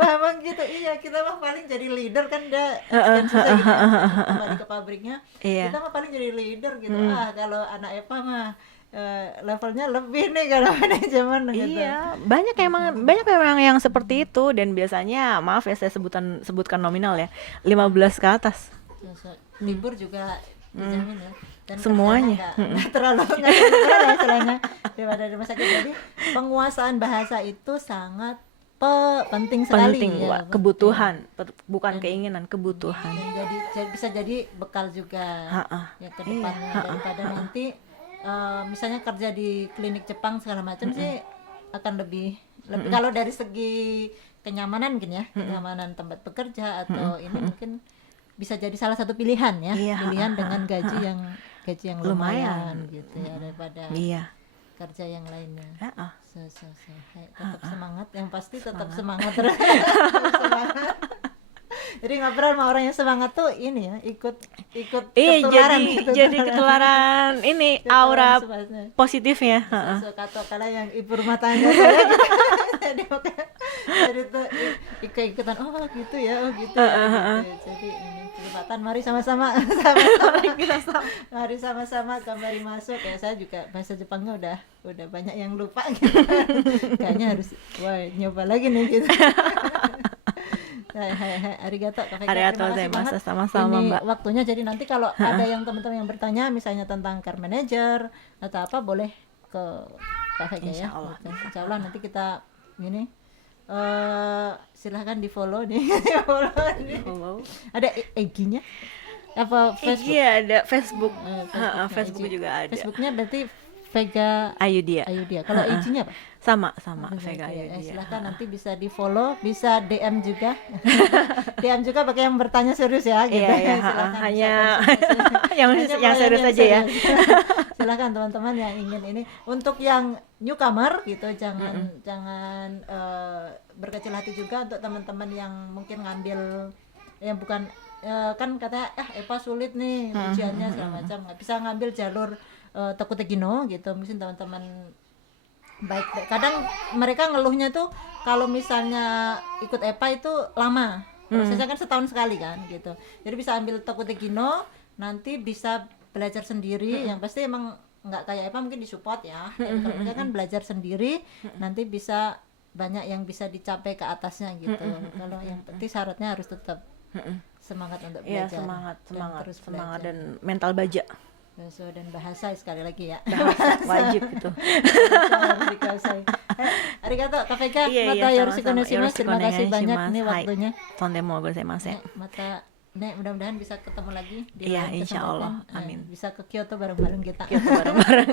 Wah emang gitu, iya kita mah paling jadi leader kan, dia sekian susah gitu ya, kembali ke pabriknya, Iya. kita mah paling jadi leader gitu. Kalau anak Eva mah levelnya lebih nih kalau manajemen gitu. Iya, banyak emang yang seperti itu, dan biasanya maaf ya saya sebutkan nominal ya, 15 ke atas. Libur juga dijamin ya, dan Semuanya. kerjanya nggak terlalu berat ya istilahnya daripada di rumah sakit. Jadi penguasaan bahasa itu sangat penting sekali Penting, ya, Wak. Kebutuhan, bukan keinginan, kebutuhan. dan bisa jadi bekal juga ya ke depannya, daripada nanti misalnya kerja di klinik Jepang segala macam sih akan lebih kalau dari segi kenyamanan mungkin ya, kenyamanan tempat bekerja atau ini mungkin bisa jadi salah satu pilihan ya, Iya, pilihan dengan gaji yang lumayan Lumayan. gitu ya, daripada Iya. kerja yang lainnya. Heeh. Hai, tetap semangat, yang pasti tetap semangat terus. Tetap semangat. Jadi ngobrol sama orang yang semangat tuh ini ya, ikut ketularan gitu. Jadi ketularan ini aura positifnya. Kata kala yang ibu rumah tangga saya gitu. jadi tuh ikut-ikutan, oh gitu ya, gitu. Jadi ini kesempatan, mari sama-sama mari sama-sama kembali masuk ya. Saya juga bahasa Jepangnya udah banyak yang lupa gitu. Kayaknya harus nyoba lagi nih gitu. Hai, arigato, Arigato terima kasih gozaimasu, banget. sama-sama, Ini Mbak. waktunya, jadi nanti kalau ada yang teman-teman yang bertanya misalnya tentang care manager atau apa, boleh ke Kak Vega ya. Insya Allah. Insya Allah nanti kita ini silahkan di follow nih. Follow nih. Ada IG-nya apa Facebook? IG ada, Facebook. Facebook Facebook juga ada. Facebooknya berarti Vega Ayudia. Ayudia. Kalau IG-nya apa? Sama Oke, Vega Ayudia. silahkan nanti bisa di follow, bisa DM juga. DM juga bagi yang bertanya serius ya gitu. Iya, Silahkan bisa hanya konsultasi. yang Hanya yang melayani serius yang aja ya. serius. Silakan teman-teman yang ingin ini. Untuk yang newcomer gitu, jangan berkecil hati juga. Untuk teman-teman yang mungkin ngambil yang bukan kan katanya EPA sulit nih ujiannya segala macam, nggak bisa ngambil jalur Toko Tegino gitu. Mungkin teman-teman baik kadang mereka ngeluhnya tuh kalau misalnya ikut EPA itu lama prosesnya, kan setahun sekali kan gitu. Jadi bisa ambil Toko Tegino, nanti bisa belajar sendiri. Yang pasti emang nggak kayak EPA mungkin disupport ya. Jadi kalau mereka kan belajar sendiri, nanti bisa banyak yang bisa dicapai ke atasnya gitu. Kalau yang penting syaratnya harus tetap semangat untuk Iya, belajar, semangat terus dan mental baja. dan bahasa sekali lagi ya. Bahasa wajib itu. Harus dikuasai. Arigato, Kak Vega, Iya, mata sama-sama. yoroshiku oneshimasu. Terima kasih banyak Yoroshiku nih oneshimasu. waktunya. Tondemo gozaimasen. Mata mudah-mudahan bisa ketemu lagi di Iya, lain insya Allah. kesempatan. Amin. Bisa ke Kyoto bareng-bareng kita. Kita bareng-bareng.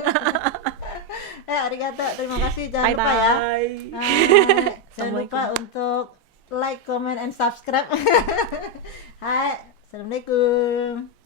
Arigato, terima kasih. Jangan Bye lupa ya. bye. Jangan lupa untuk like, comment, and subscribe. Hai, assalamualaikum.